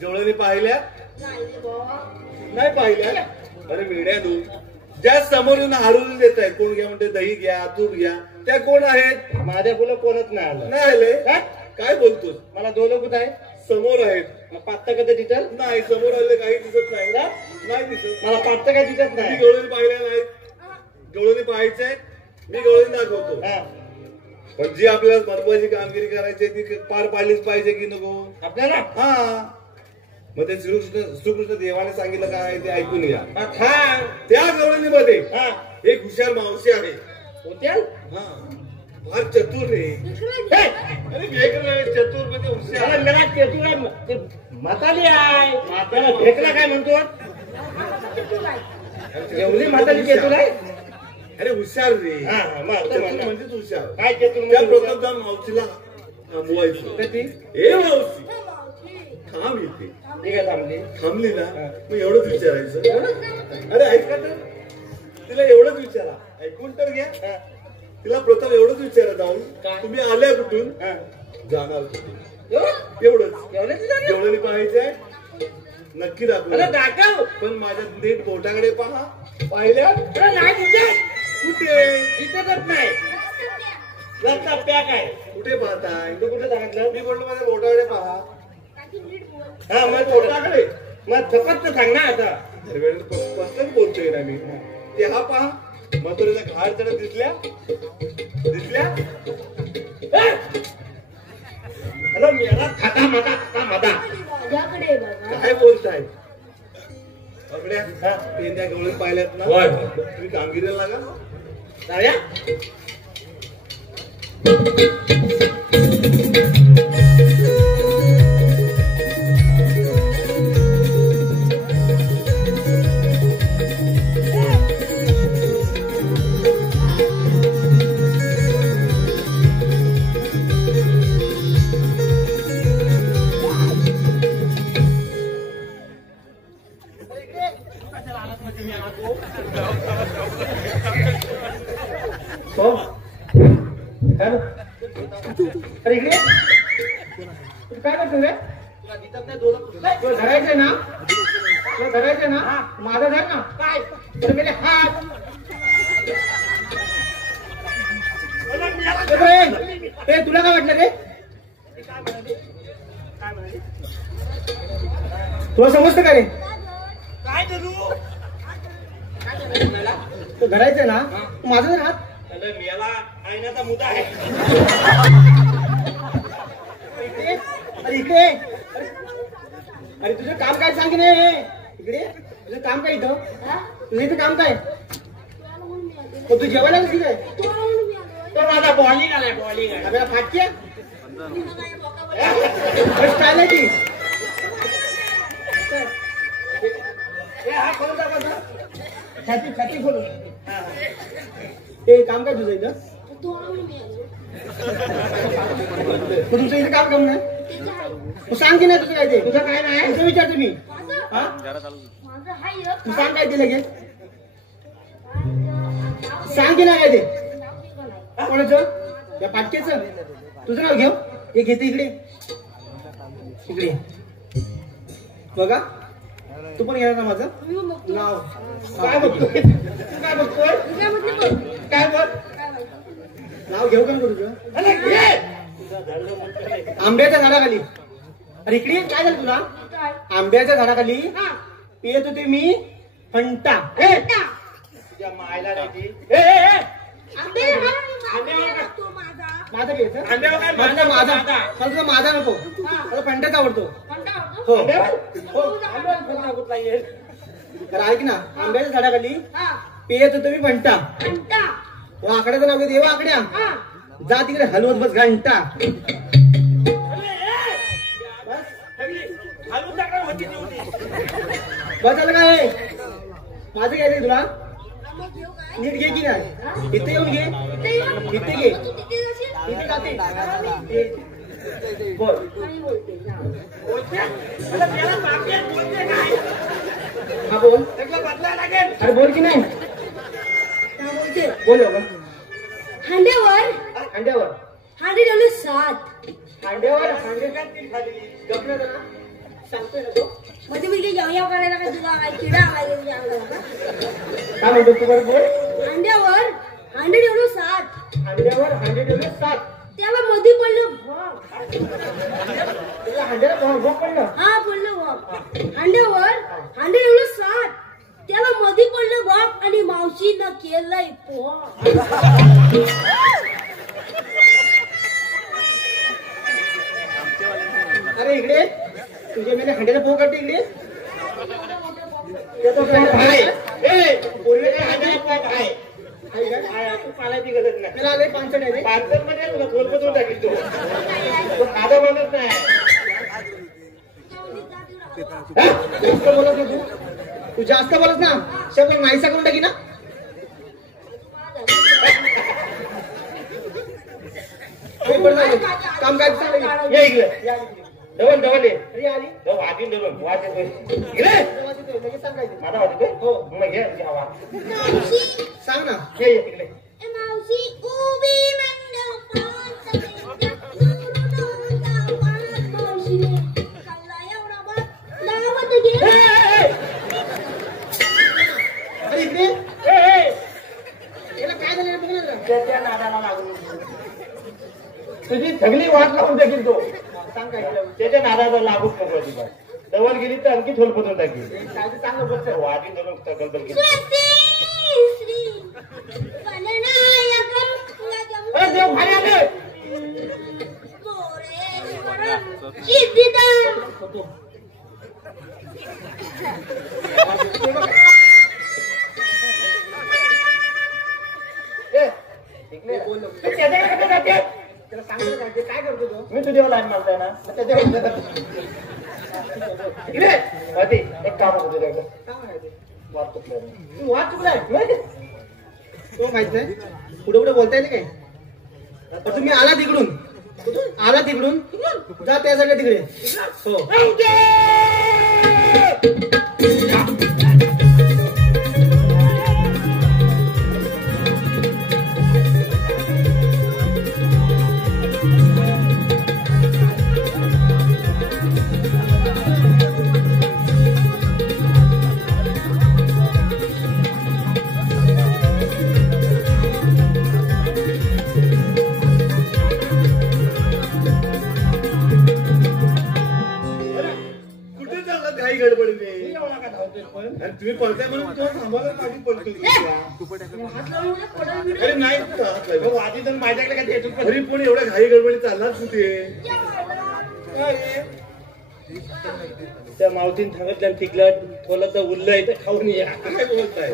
डोळ्याने पाहिल्या नाही रे बाबा नाही पाहिल्या अरे वेड्या तू ज्या समोर येऊन हारून देत आहे कोण घ्या म्हणते दही घ्या तूप घ्या त्या कोण आहेत माझ्या फुलं कोणच नाही आलं नाही आले काय काय बोलतोस मला दोन कुठं आहे समोर आहेत मग पात्ता कधी तिथं नाही समोर आले काही दिसत नाही ना नाही दिसत मला पात्ता काय दिसत मी नाही डोळ्याने पाहिल्या नाहीत डोळ्याने पाहायचंय मी डोळ्याने दाखवतो हा. पण जी आपल्याला महत्वाची कामगिरी करायची आहे ती पार पाडलीच पाहिजे की नको आपल्याला हा मग ते श्रीकृष्ण देवाने सांगितलं काय ते ऐकून घ्या थांब त्या गवळणीमध्ये हा एक हुशार मावशी आहे होत्या हा फार चतुर रे हे! अरे वेगळं चतुर म्हणजे हुशार त्याला मेला तेतुला ते म्हाताली आहे त्याला भेटला काय म्हणतो एवढी म्हाताली तेतुला आहे अरे हुशार रे हा, हा, मग आता चतुर म्हणा. म्हणजेच हुशार काय तेतुल त्या म्हणजे प्रथम जाऊन मावशीला थांबवायचं कधी ए मावशी थांब येते ठीक आहे थांबली थांबली ना मग एवढंच विचारायचं अरे ऐका तर तिला एवढंच विचारा ऐकून तर घ्या हा. तिला प्रथम एवढंच विचारा जाऊन काय? तुम्ही आल्या कुठून हा. जाणार कुठे एवढं? एवढंच एवढं दिलं? जेवढे पाहायचंय नक्की दाखव अरे दाखव पण माझ्या नीट बोटाकडे पहा पाहिल्या अरे नाही दिसत कुठे दिसतच नाही रस्ता पॅक आहे कुठे पाहताय तू कुठे सांगितलं मी बोललो माझ्या बोटाकडे पहा हा मग बोटाकडे मग थपत तर सांग ना आता अरे वेळेस स्पष्टच बोलतोय ना मी ते हा पहा मग तो त्याचा घाट जरा दिसल्या दिसल्या अरे मेला खाता मदा खाता मदा माझ्याकडे बघा काय बोलताय अगड्या पेंद्या गवळण पाहिल्यात ना होय. तुम्ही कामगिरीला लागा जाऊया हो काय बघ? अरे इकडे तू काय करतो रे तुला धरायचंय ना तुला धरायचंय ना माझा धर ना काय तर मेरे हात ए, तुला काय वाटलं रे तुला समजतं का रे काय करू तो धरायचंय ना माझा धर हात अरे मेला आयनाचा मुद्दा आहे अरे इकडे अरे तुझं काम काय सांग रे इकडे तुझं काम काय इथं तुझं इथं काम काय तू जेवायला कशी काय तो माझा बॉलिंग आलाय बॉलिंग आहे आपल्याला फाटक्या काय नाही ती हा खोलून टाक आता. छाती छाती खोलून ते काम काय तुझं इथं तुझं इथं काम काम नाही तू सांग की नाही तुझं काय ते तुझं काय नाही तुझं विचारतो मी हा माझं हाय एक तू सांग काय ते लगेच सांग की नाही काय ते कोणाचं या पाटकेचं तुझं नाव घेऊ हे घेते इकडे इकडे बघा तू पण घेणार ना माझं नाव काय बघतोय तू काय बघतोय काय बघ नाव घेऊ का नको तुझं आंब्याच्या झाडाखाली अरे इकडे काय झालं तुला आंब्याच्या झाडाखाली पियत होते मी फंटा तुझ्या मायला नाही माझा पियचं माझा माझा माझा नको मला फंटाच आवडतो हो तर ऐक ना आंब्याच्या झाडाखाली पियत होतो मी फंटा आकड्याचं नाव घेते आकड्या जा तिकडे हलवत बस घंटा बस झालं काय माझं घ्यायचंय तुला नीट घे की नाही इथे येऊन घे इथे घे इथे जाते बोल हा बोल अरे बोल की नाही बोल हांड्यावर अंड्यावर हांडी ठेवली 7 अंड्यावर गप्प सांगतोय ना तो मध्ये मी याव करायला का तुला काय किडा आला काय म्हणतो तू बरं बोल हांड्यावर हांडी ठेवली 7 अंड्यावर अंडे ठेवले 7 त्याला मध्ये पडलं भोग तुला अंड्याला भोग पडलं हा पडलं भोग हांड्यावर हांडी ठेवली 7 त्याला मध्ये पडलं भोग आणि मावशीनं केलंय भोग अरे इकडे तुझ्या मेले हंड्याला भोग काढते इकडे तू पालायची गरज नाही त्याला आले 5 आहे 5 मध्ये तुला खोलपतून टाकील तो खादा बोलत नाही जास्त बोलत तू जास्त बोलत ना शब्द नाहीसा करून टाकी ना काम काय चालू या इकडे डबल डबल ये आली वाजून डबल वाजते लगेच सांगायचं माझा वाजतोय हो मग घे हवा सांग ना ये इकडे मावशी उभी मावशीने खाल्ला एवढा बघ दावत घे अरे इकडे याला काय झालं बघ ना त्याच्या नादाला लागून तुझी सगळी वाट लावून देखील तो सांग काय त्याच्या नादाला लागूच नको तुझा डबल गेली तर आणखी थोलपतून टाकी चांगलं बोलत वाटी धरून गलबल केली देव भारी आले काय करतो तो मी तुझ्या लाईन मारताय ना एक काम होतं वाद चुकलाय तो माहित नाही पुढे पुढे बोलता येते काय तर तुम्ही आला तिकडून जा त्यासाठी तिकडे हो तुम्ही पळताय म्हणून तो थांबायला पाठी पडतो अरे नाही आधी तर माझ्याकडे काय द्यायचं घरी पण एवढ्या घाई गडबडी चालणार कुठे त्या मावशीने सांगितलं तिकलं थोडं तर उरलं आहे तर खाऊन या काय बोलताय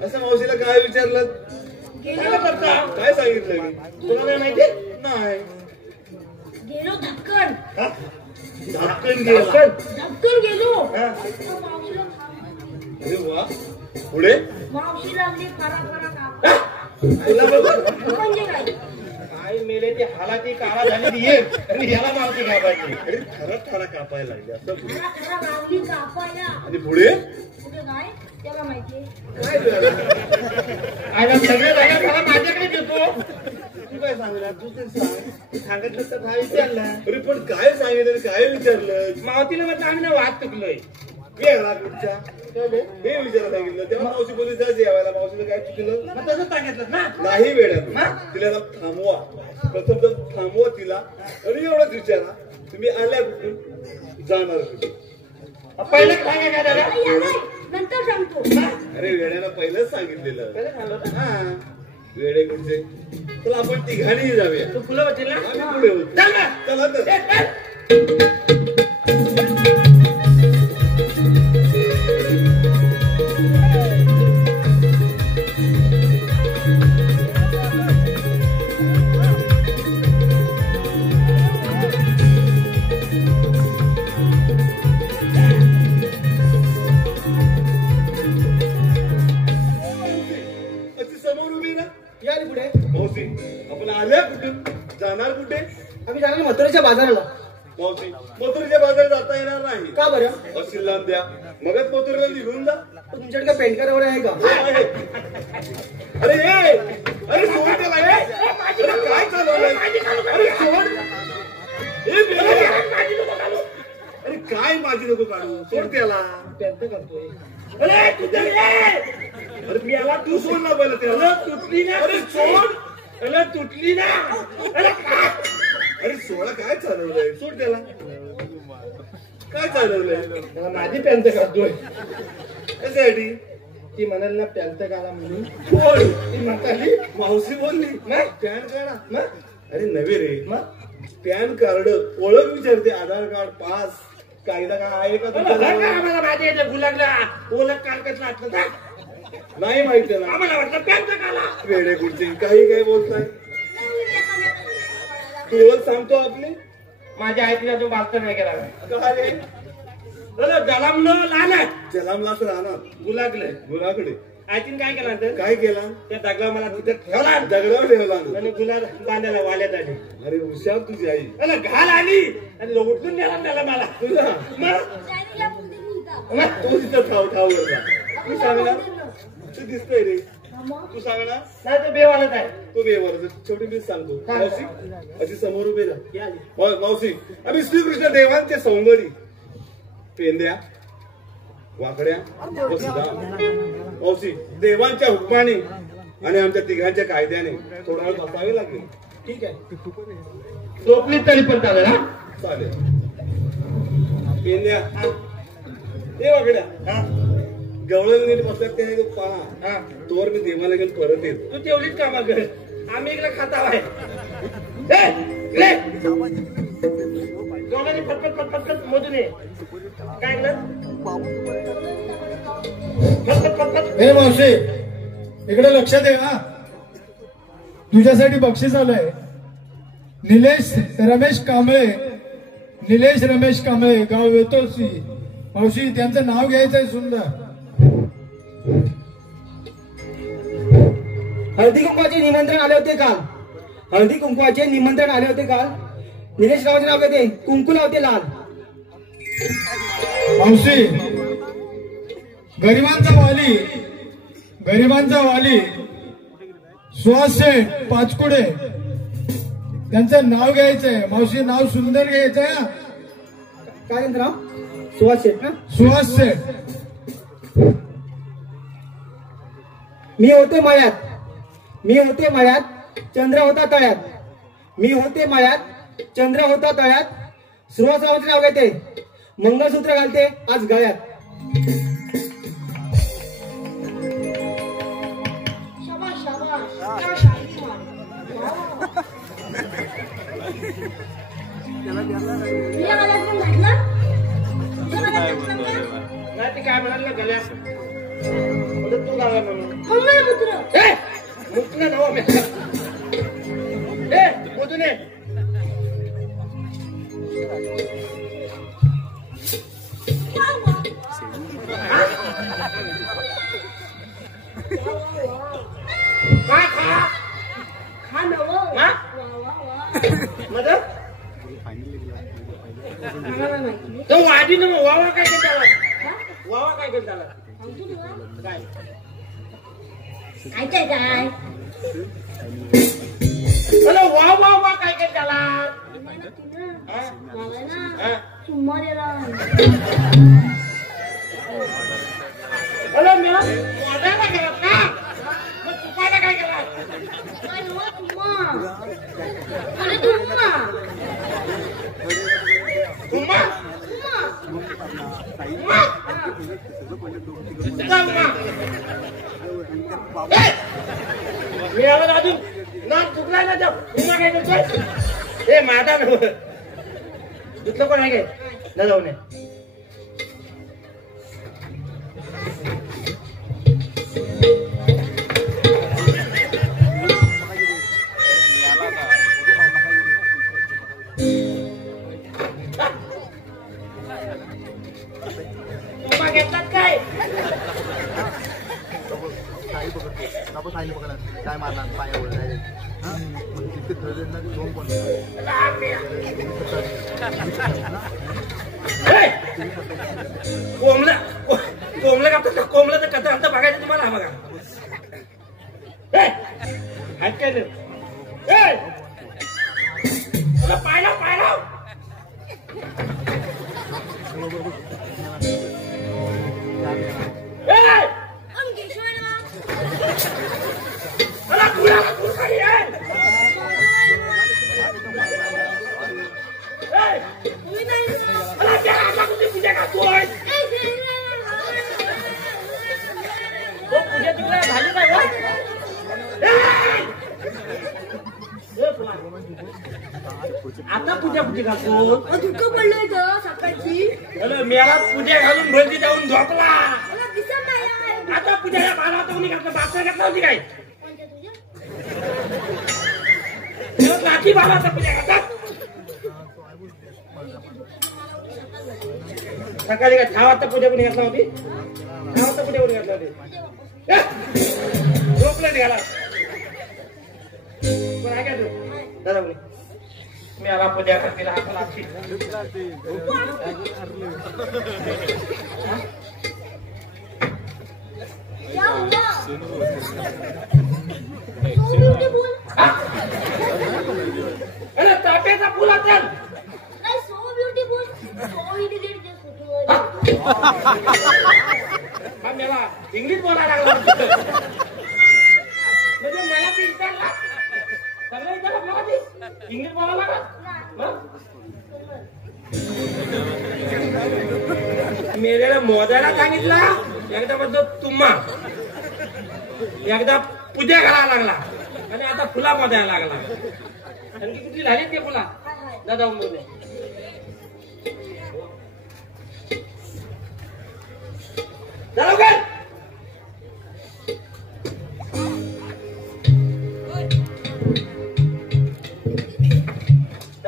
असं मावशीला काय विचारलं काय सांगितलं मी तुला काय माहिती नाही गेलो धक्कन धक्कन गेलो अरे वा पुढे मावशी लागली फरा म्हणजे काय काय मेले ते हालाची काळा झालेली एक आणि ह्याला मावशी कापायची. अरे ठरा कापायला लागले असं पुढे. खरा माऊली कापायला आणि पुढे कुठे काय त्याला माहिती काय झालं? आयला सगळे जागा मला माझ्याकडे देतो. तू काय सांगला? तू ते सांग. सांगितलं तर काय विचारलं. अरे पण काय सांगितलं काय विचारलं? मावतीला म्हटलं आम्ही ना वाद चुकलोय. वेगळा कुठच्या हे विचारायला सांगितलं तेव्हा मावशी बोलली जा जेवायला. मावशीला काय चुकलं? मग तसंच सांगितलं ना. नाही वेळात तिला ना थांबवा. प्रथम तर थांबवा तिला आणि एवढंच विचारा तुम्ही आल्या कुठून जाणार कुठे. पहिलं सांगा काय दादा. नंतर सांगतो अरे वेड्यानं पहिलंच सांगितलेलं. हा वेडे कुठचे. चला आपण तिघांनी जाऊया. तू फुलं होतील ना. आम्ही पुढे होतो. चल ना. चला तर समोर उभी ना. या रे पुढे. मावशी आपण आल्या कुठून जाणार कुठे. आम्ही जाणार मथुरेच्या बाजाराला. मावशी मथुरेच्या बाजारात जाता येणार नाही. का बरं? अशी लांब द्या मगच मथुरेला निघून जा. तुमच्याकडे काय पेंटकर वगैरे आहे का? आहे. अरे ये अरे सोड त्याला ये. अरे काय चालवलंय. अरे सोड. ए बेटा. अरे काय माझी नको काढू. सोड त्याला. पेंट करतोय. अरे तुझ्या अरे मी याला तू सोड ना पहिलं त्याला. तुटली ना. अरे सोड. अरे तुटली ना. अरे काय. अरे सोडा काय चालवलंय. सोड त्याला. काय चालवलंय. मला माझी पॅन्ट काढतोय. कशासाठी. ती म्हणाल ना पॅन्ट काढा म्हणून. कोण. ती म्हणाली मावशी बोलली मग? पॅन काढा. मग अरे नव्हे रे. मग पॅन कार्ड ओळख विचारते. आधार कार्ड पास कायदा काय आहे का तुमच्या आम्हाला माझ्या इथे गुलागला ओळख काढत लागतं. नाही माहिती ना. आम्हाला वाटलं पॅन्ट काढा. वेडे कुठचे काही काय बोलताय. तू ओळख सांगतो आपली. माझ्या आईला अजून बालतर नाही केला. काय रे. जलामलो लाल जलामलाच राहणार गुलागले गुलाकडे. आयतीन काय केला तर काय केला. त्या दगला मला तिथे ठेवला दगडावर ठेवला. आणि गुलाब बांधायला वाल्यात आली. अरे हुशार तुझी आई. अरे घाल आली आणि उठून नेला त्याला मला. तुला शाळेला पुढे निघा तू तिथं ठाव वर जा. तू सांगणार. तू दिसतोय रे. तू सांगणार. नाही तर बेवालत आहे. तो बेवर छोटी मी सांगतो. मावशी अशी समोर उभे राहा. मावशी आम्ही श्रीकृष्ण देवांचे सौंदर्य पेंद्या वाकड्या व सुद्धा मावशी देवांच्या हुकमाने आणि आमच्या तिघांच्या कायद्याने थोडा वेळ बसावे लागेल. ठीक आहे. झोपली तरी पण चालेल. हा चालेल. पेंद्या ते वाकड्या गवळण नीट बसल्यात त्याने पहा. हा तोवर मी देवाला घेऊन परत येतो. तू तेवढीच कामा कर. आम्ही इकडे खाता आहे. दोघांनी फटफट फटफट मोजून ये. काय फटफट फटफट. हे मावशी इकडे लक्ष दे. हा तुझ्यासाठी बक्षीस आलंय. निलेश रमेश कांबळे गाव वेतोसी. मावशी त्यांचं नाव घ्यायचंय सुंदर. हळदी कुंकवाचे निमंत्रण आले होते काल. हळदी कुंकवाचे निमंत्रण आले होते काल. निलेश रावाचे नाव घेते. कुंकू लावते लाल. मावशी गरिबांचा वाली सुहास शेठ पाचकुडे त्यांचं नाव घ्यायचंय. मावशी नाव सुंदर घ्यायचंय. काय त्यांचं नाव. सुहास शेठ ना. सुहास शेठ. मी होते मळ्यात चंद्र होता तळ्यात. मी होते मळ्यात चंद्र होता तळ्यात. सुहास रावांचे नाव घेते. मंगळसूत्र घालते आज गळ्यात. शाबास शाबास क्या शायरी नाही ते काय म्हणाल ना गल्या तू गावा म्हणून मुक्त नाव मोजून ये. काय केलं त्याला सांगतो तुला काय काय काय काय अरे वा वा वा काय केलं त्याला मला ना सुम्मा दिला अरे मी वाटायला गेला का मग चुकायला काय केला काय नवा सुम्मा अरे सुम्मा उम्मा मी आवाज अजून ना चुकलाय ना जाऊ उम्मा काय करतोय हे माझा नव दुसरं कोण आहे काय ना जाऊ नये उम्मा घेतलात काय काय मारणार पायावर कोंबलं कापतात कोंबलं तर कथा आमचं बघायचं तुम्हाला बघा काय पायला पायला आता पूजा पूजा घालतो दुःख पडलंय तर सकाळची मेला पूजा घालून भरती जाऊन झोपला मला दिसत नाही आता पूजा बाला कोणी घातलं बापसा घातला होती काय लाठी बाबाचा पूजा घालतात सकाळी काय 6 वाजता पूजा कोणी घातला होती 6 वाजता पूजा कोणी घातला होती झोपलं निघाला कोण आहे का तू दादा कोणी मी आला पूजा करतील हात लागतील अरे ताप्याचा फुल असेल सो ब्युटिफुल सो इडिलिट मला इंग्लिश बोलायला लागला म्हणजे मला ती विचारला सगळं विचारलं मला ती इंग्लिश बोलायला लागला मेरेला मोजायला सांगितला एकदा बद्दल तुम्हा एकदा पूजा घालायला लागला आणि आता फुला मोजायला लागला आणखी कुठली झाली ते फुला दादा मोजे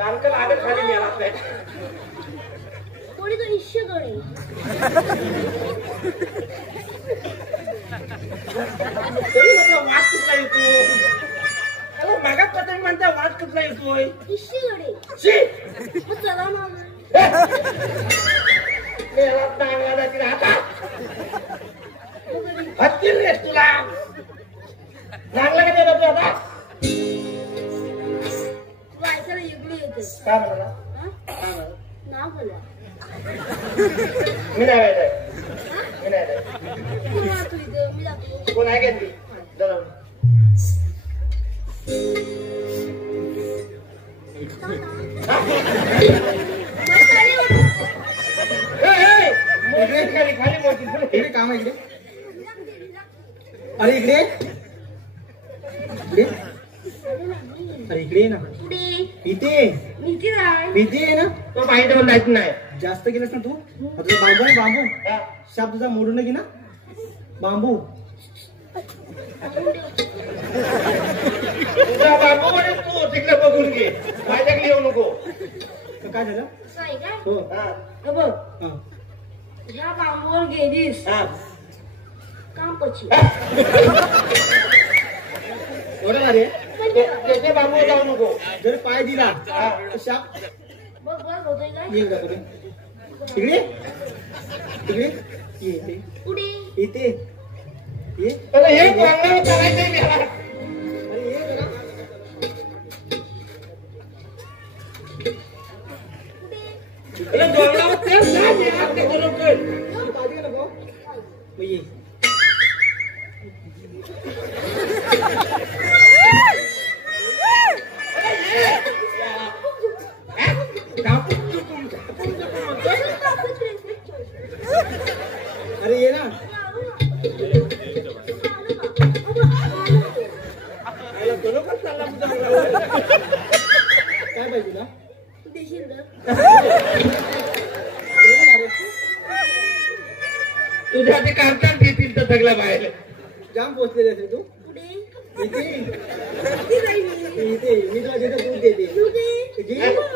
अंकल आगे खाली मिळाला कोणी तो इश्य गणी तरी म्हटलं वाद कुठला येतो मागात पतंग म्हणता वाद कुठला येतोय इश्य गणी चला मामा चांगला जातील हातात हत्तील रे तुला चांगला का देतो आता वायसाला युगली येते काय म्हणा नाव बोला मी नाही मी नाही तू इथे मी जातो कोण आहे घेतली जरा खाली मोठी इकडे काम आहे इकडे अरे इकडे अरे इकडे ना इथे इथे आहे ना तो माहिती पण जायचं नाही जास्त गेलास ना तू तुझा बांबू आहे बांबू शाप तुझा मोडून घे ना बांबू तुझा बाबू म्हणे तू तिकडे बघून घे माझ्याकडे येऊ नको काय झालं हो हा ह्या बांबूवर गेलीस हा काम पची एवढं अरे त्याचे बाबू जाऊ नको जर पाय दिला तर शाप बघ बघ होतोय काय येईल का पुढे इकडे इकडे पुढे इथे ये अरे हे वांगण करायचंय मला. अरे ये जरा. अरे डोळा तेच ना यार ते बरोबर. पाहिजे का नको मग ये. अरे ये ना. बरोबर चालला मुद्दा. काय पाहिजे तुला देशील ना तुझ्या ते कारखान देतील तर सगळ्या बाहेर. जाम पोचलेली असेल तू. पुढे इथे किती जाईल इथे मी तुला तिथे दूध देते. पुढे इथे.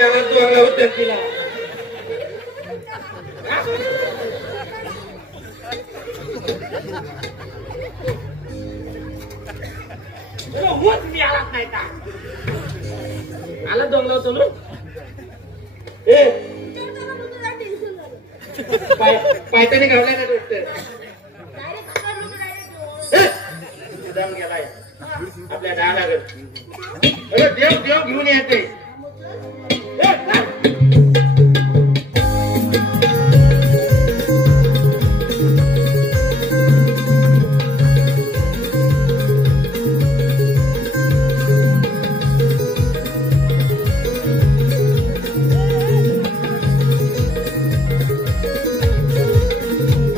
याला तू आला होता तिला. होत मी आलाच नाही का आला दोंगला होतो ना. ए टेन्शन झालं पायताने घावलाय ना डॉक्टर. डायरेक्ट जाऊन गेलाय आपल्या दहा लागत. अरे देव देव घेऊन येते.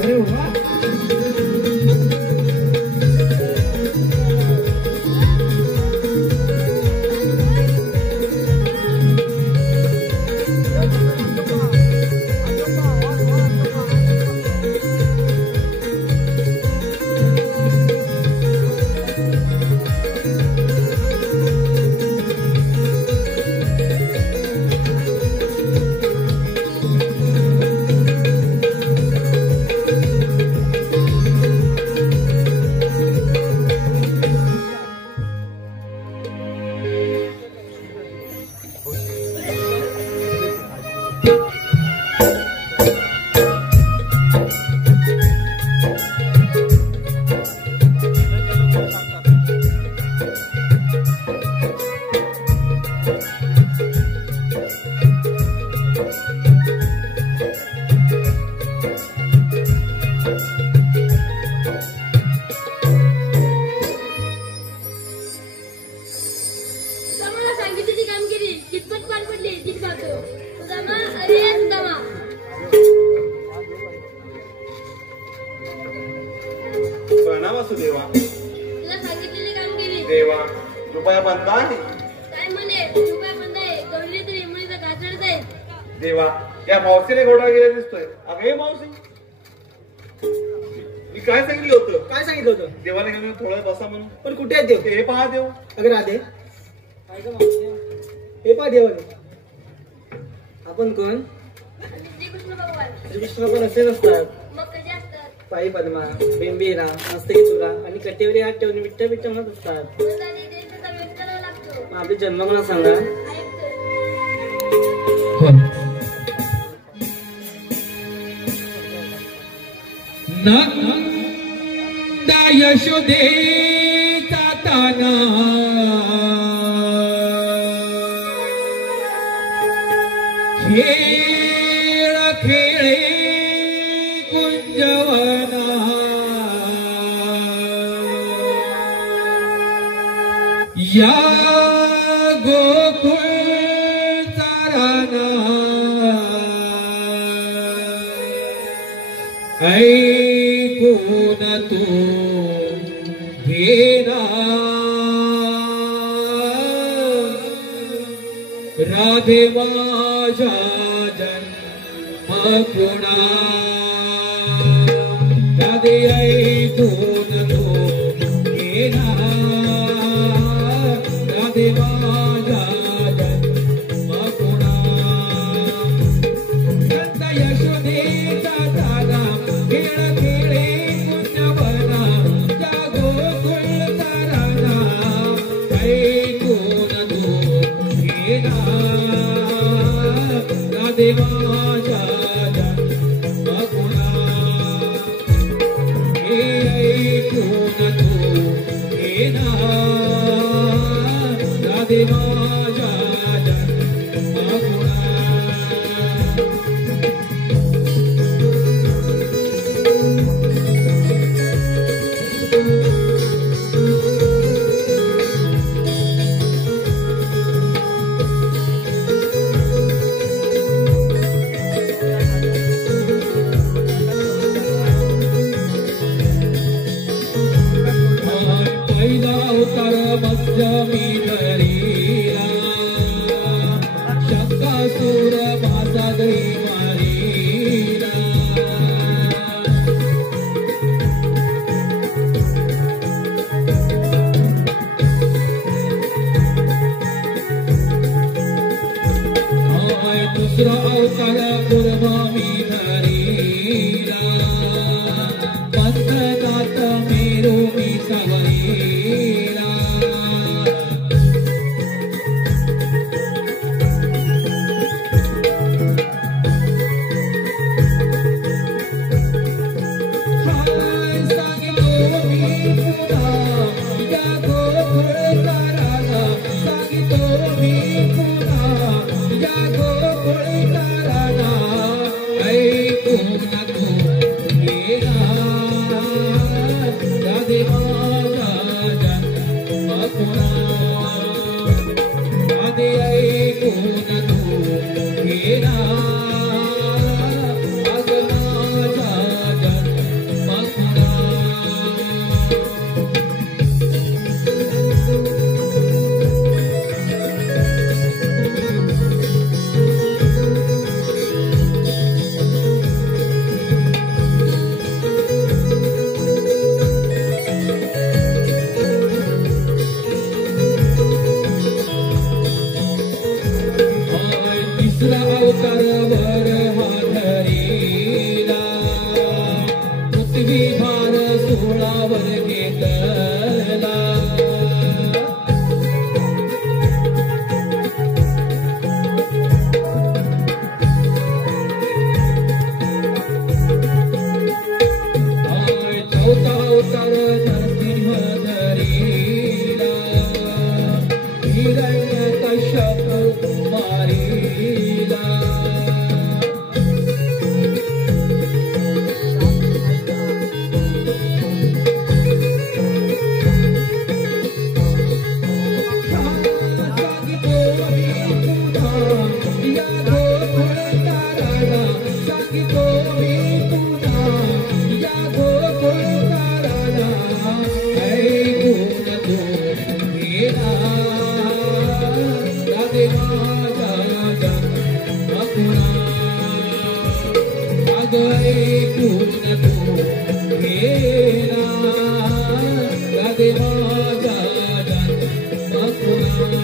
अरे वा. मला सांगितलेली कामगिरी कितपत पार पडली तीच पाहतो. सुदामा अरे सुदामा प्रणाम असू देवा. तुला सांगितलेली कामगिरी देवा कृपया बंद आहे. काय म्हणे रुपया बंद आहे गवली तर इमणीचा घासडत आहे. देवा या मावशीने घोडा गेला दिसतोय. अगं हे मावशी मी काय सांगितलं होतं. काय सांगितलं होतं. देवाने घेऊन थोडं बसा म्हणून. पण कुठे आहेत देव. हे पहा देव. अगं राधे काय गं मावशी? हे पहा देव आले. आपण कोण. आणि श्रीकृष्ण भगवान श्रीकृष्ण पण असे नसतात. मग कसे असतात. पायी पद्मा बिंबीरा मस्तकी तुरा आणि कटेवरी हात ठेवून मिठ्ठा मिठ्ठा म्हणत असतात. आणि त्यांचा वेळ करावा लागतो. मग आपली जन्म मला सांगा. ऐकतोय नंदा यशोदेचा ताना खेळ खेळे कुंजवना या गोकुळ चाराना ऐकून तू घेना राधे माझ्या जन्म गुणा राधे ऐकून तू घेना राधे माझ्या जन्म गुणा नंद यशोदेचा ताना खेळ खेळे कुंजवना या गोकुळ ताराना ऐकून तू घेना राधे माझ्या जन्मगुणा हे ऐकून तू घेना राधे माझ्या जन्मगुणा पहिला अवतार मध्यमी धरीला शंकासूर माझा गई मारीला दुसरा अवतार पूर्वमी धरीला बंधनात मेरो मी सावरीला सांगितो मी पुन्हा या गोकुळकाराला सांगितो मी पुन्हा या गोकुळकाराला ऐकून तू घेना राधे माझ्या जन्मगुणा राधे ऐकून तू घेना अग माझ्या जन्मगुणा तिसरा अवतार वर हाधरीला पृथ्वी भार सोळावर घेतला चौथा अवतार नरसिंह धरीला हिरण्यकश्यप मारीला सांगितो मी पुन्हा या गोकुळकाराला सांगितो मी पुन्हा या गोकुळकाराला ऐकून तू घेना राधे माझ्या जन्मगुणा अग ऐकून तू घेना राधे माझ्या जन्मगुणा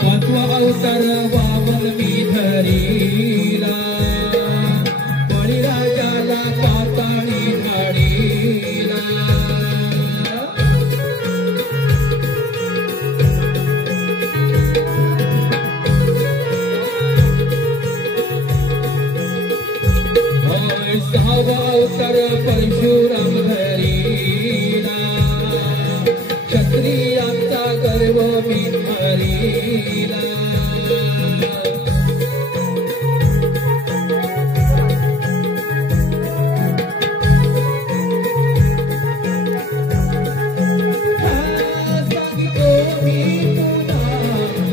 पाचवा अवतार वावन मी धरीला बळीराजाला पाताळी धाडीला सहावा अवतार परशुराम धरीला क्षत्रियांचा गर्व मी धरीला सांगितो मी पुन्हा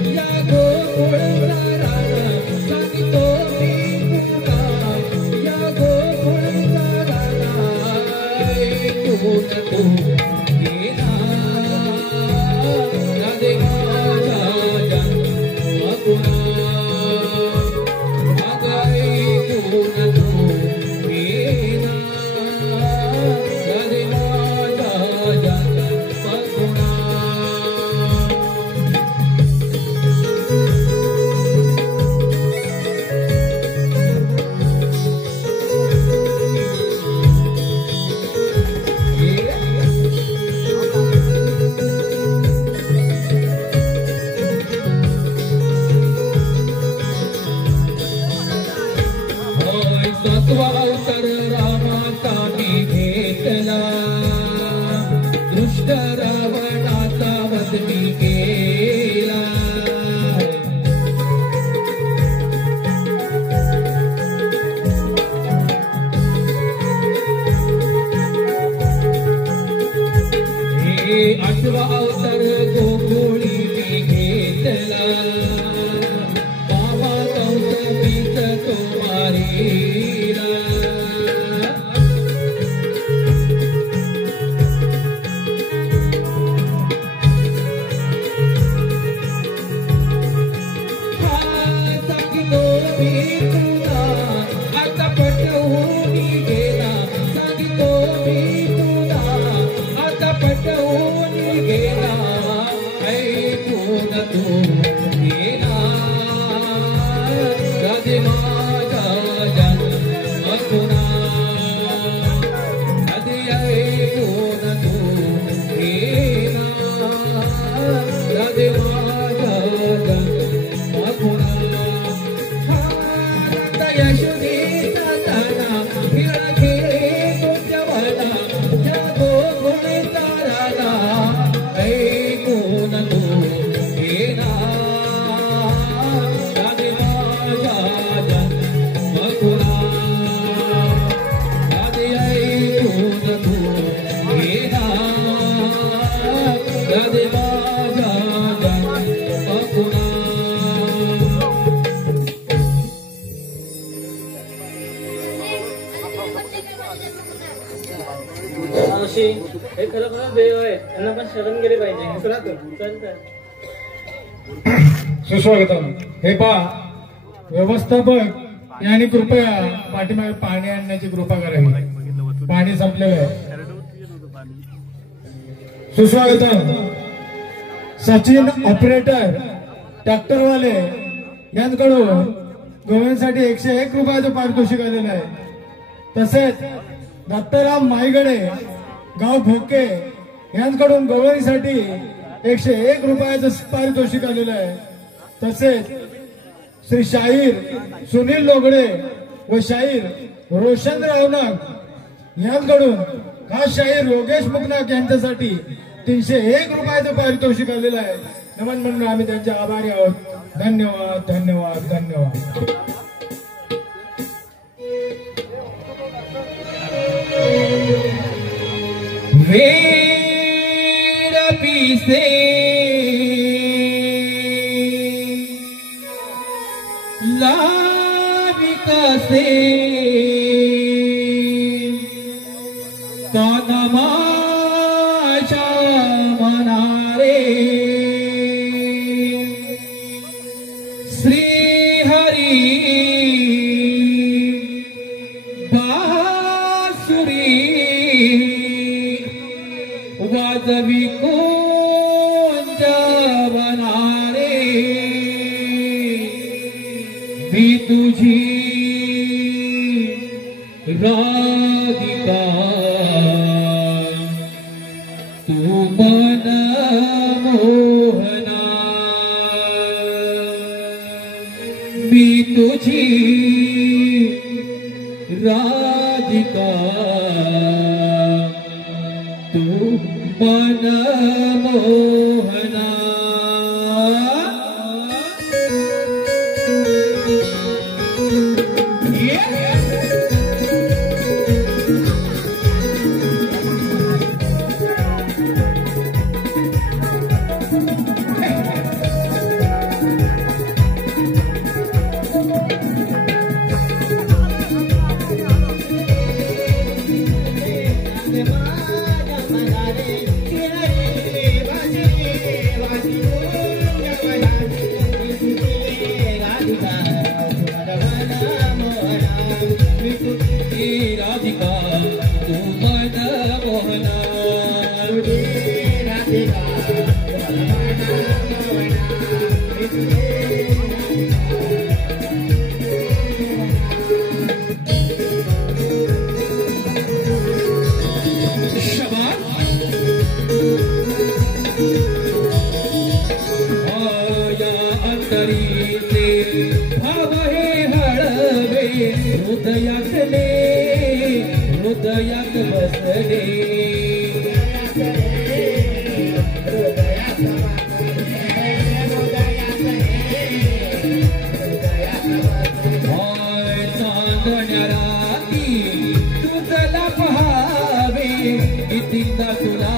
या गोकुळकाराला सांगितो मी पुन्हा या गोकुळकाराला ऐकून तू घेना राधे माझ्या जन्मगुणा अग ऐकून तू घेना आठवा अवतार गोकुळी मी घेतला बाबा कंस बीज तो मारीला सांगितो मी तुला आता पटवून गेला सांगितो मी तुला आता पटवून गेला ऐकून तू गेला राजे माझा जन्मकुणा आधी ऐकून तू गेला राजे माझा जन्मकुणा यशोदेचा ताना फिरण खेळे तुझ्या वाला जगो गुणे ताराला ऐकून तू गेला राधे माझा जन्मकुणा राधे ऐकून तू गेला राधे माझा जन्मकुणा मावशी हे खरोखर देव आहे त्यांना पण शरण गेले पाहिजे चालतं सुस्वागतम. हे पहा व्यवस्थापक यांनी कृपया पाठीमागे पाणी आणण्याची कृपा करावी. पाणी संपलेलं आहे. सुस्वागतम. सचिन ऑपरेटर ट्रॅक्टरवाले यांच्याकडून गोव्यांसाठी 101 रुपयाचं पारितोषिक आलेलं आहे. तसेच दत्ताराम माईगडे गाव भोके यांच्याकडून गवळीसाठी 101 रुपयाचं पारितोषिक आलेलं आहे. तसेच श्री शाहीर सुनील लोगडे व शाहीर रोशन रावनाग यांच्याकडून खास शाहीर योगेश मुकनाक यांच्यासाठी 301 रुपयाचं पारितोषिक आलेलं आहे. नमन म्हणून आम्ही त्यांचे आभारी आहोत. धन्यवाद धन्यवाद धन्यवाद. वेड पिसे लाविकसे कानमाच्या मनारे श्री हरी बासुरी वाजवी कोंज बनारे मी तुझी राधिका तू मन मोहना मी तुझी राधिका तू मन मोहना. राधिका तू मन मोहना अंतरीचे भाव हे हळवे हृदयातले हृदयात बसले चांदण्या राती तुझला पहावे कितीदा तुला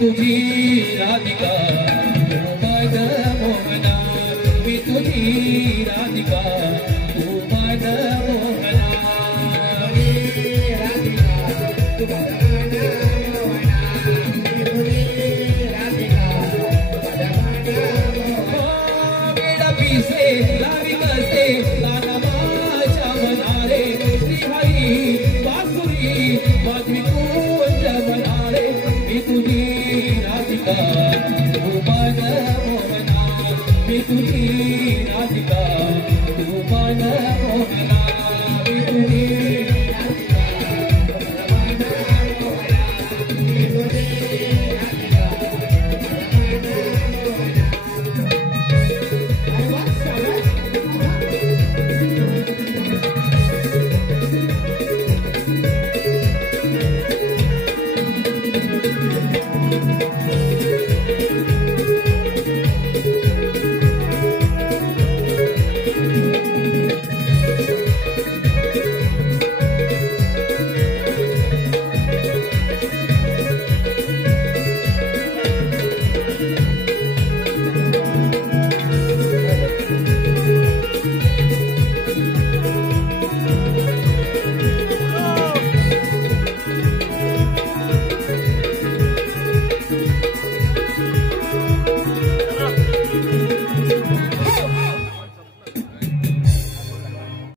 तुझी राधिका तू मन मोहना मी तुझी राधिका तू मन मोहना से लारी कसे लाना माझ्या मनारे श्रीहरी बासुरी माझी कुंज मनारे मी तुझी राधिका तू मन मोहना मी तुझी राधिका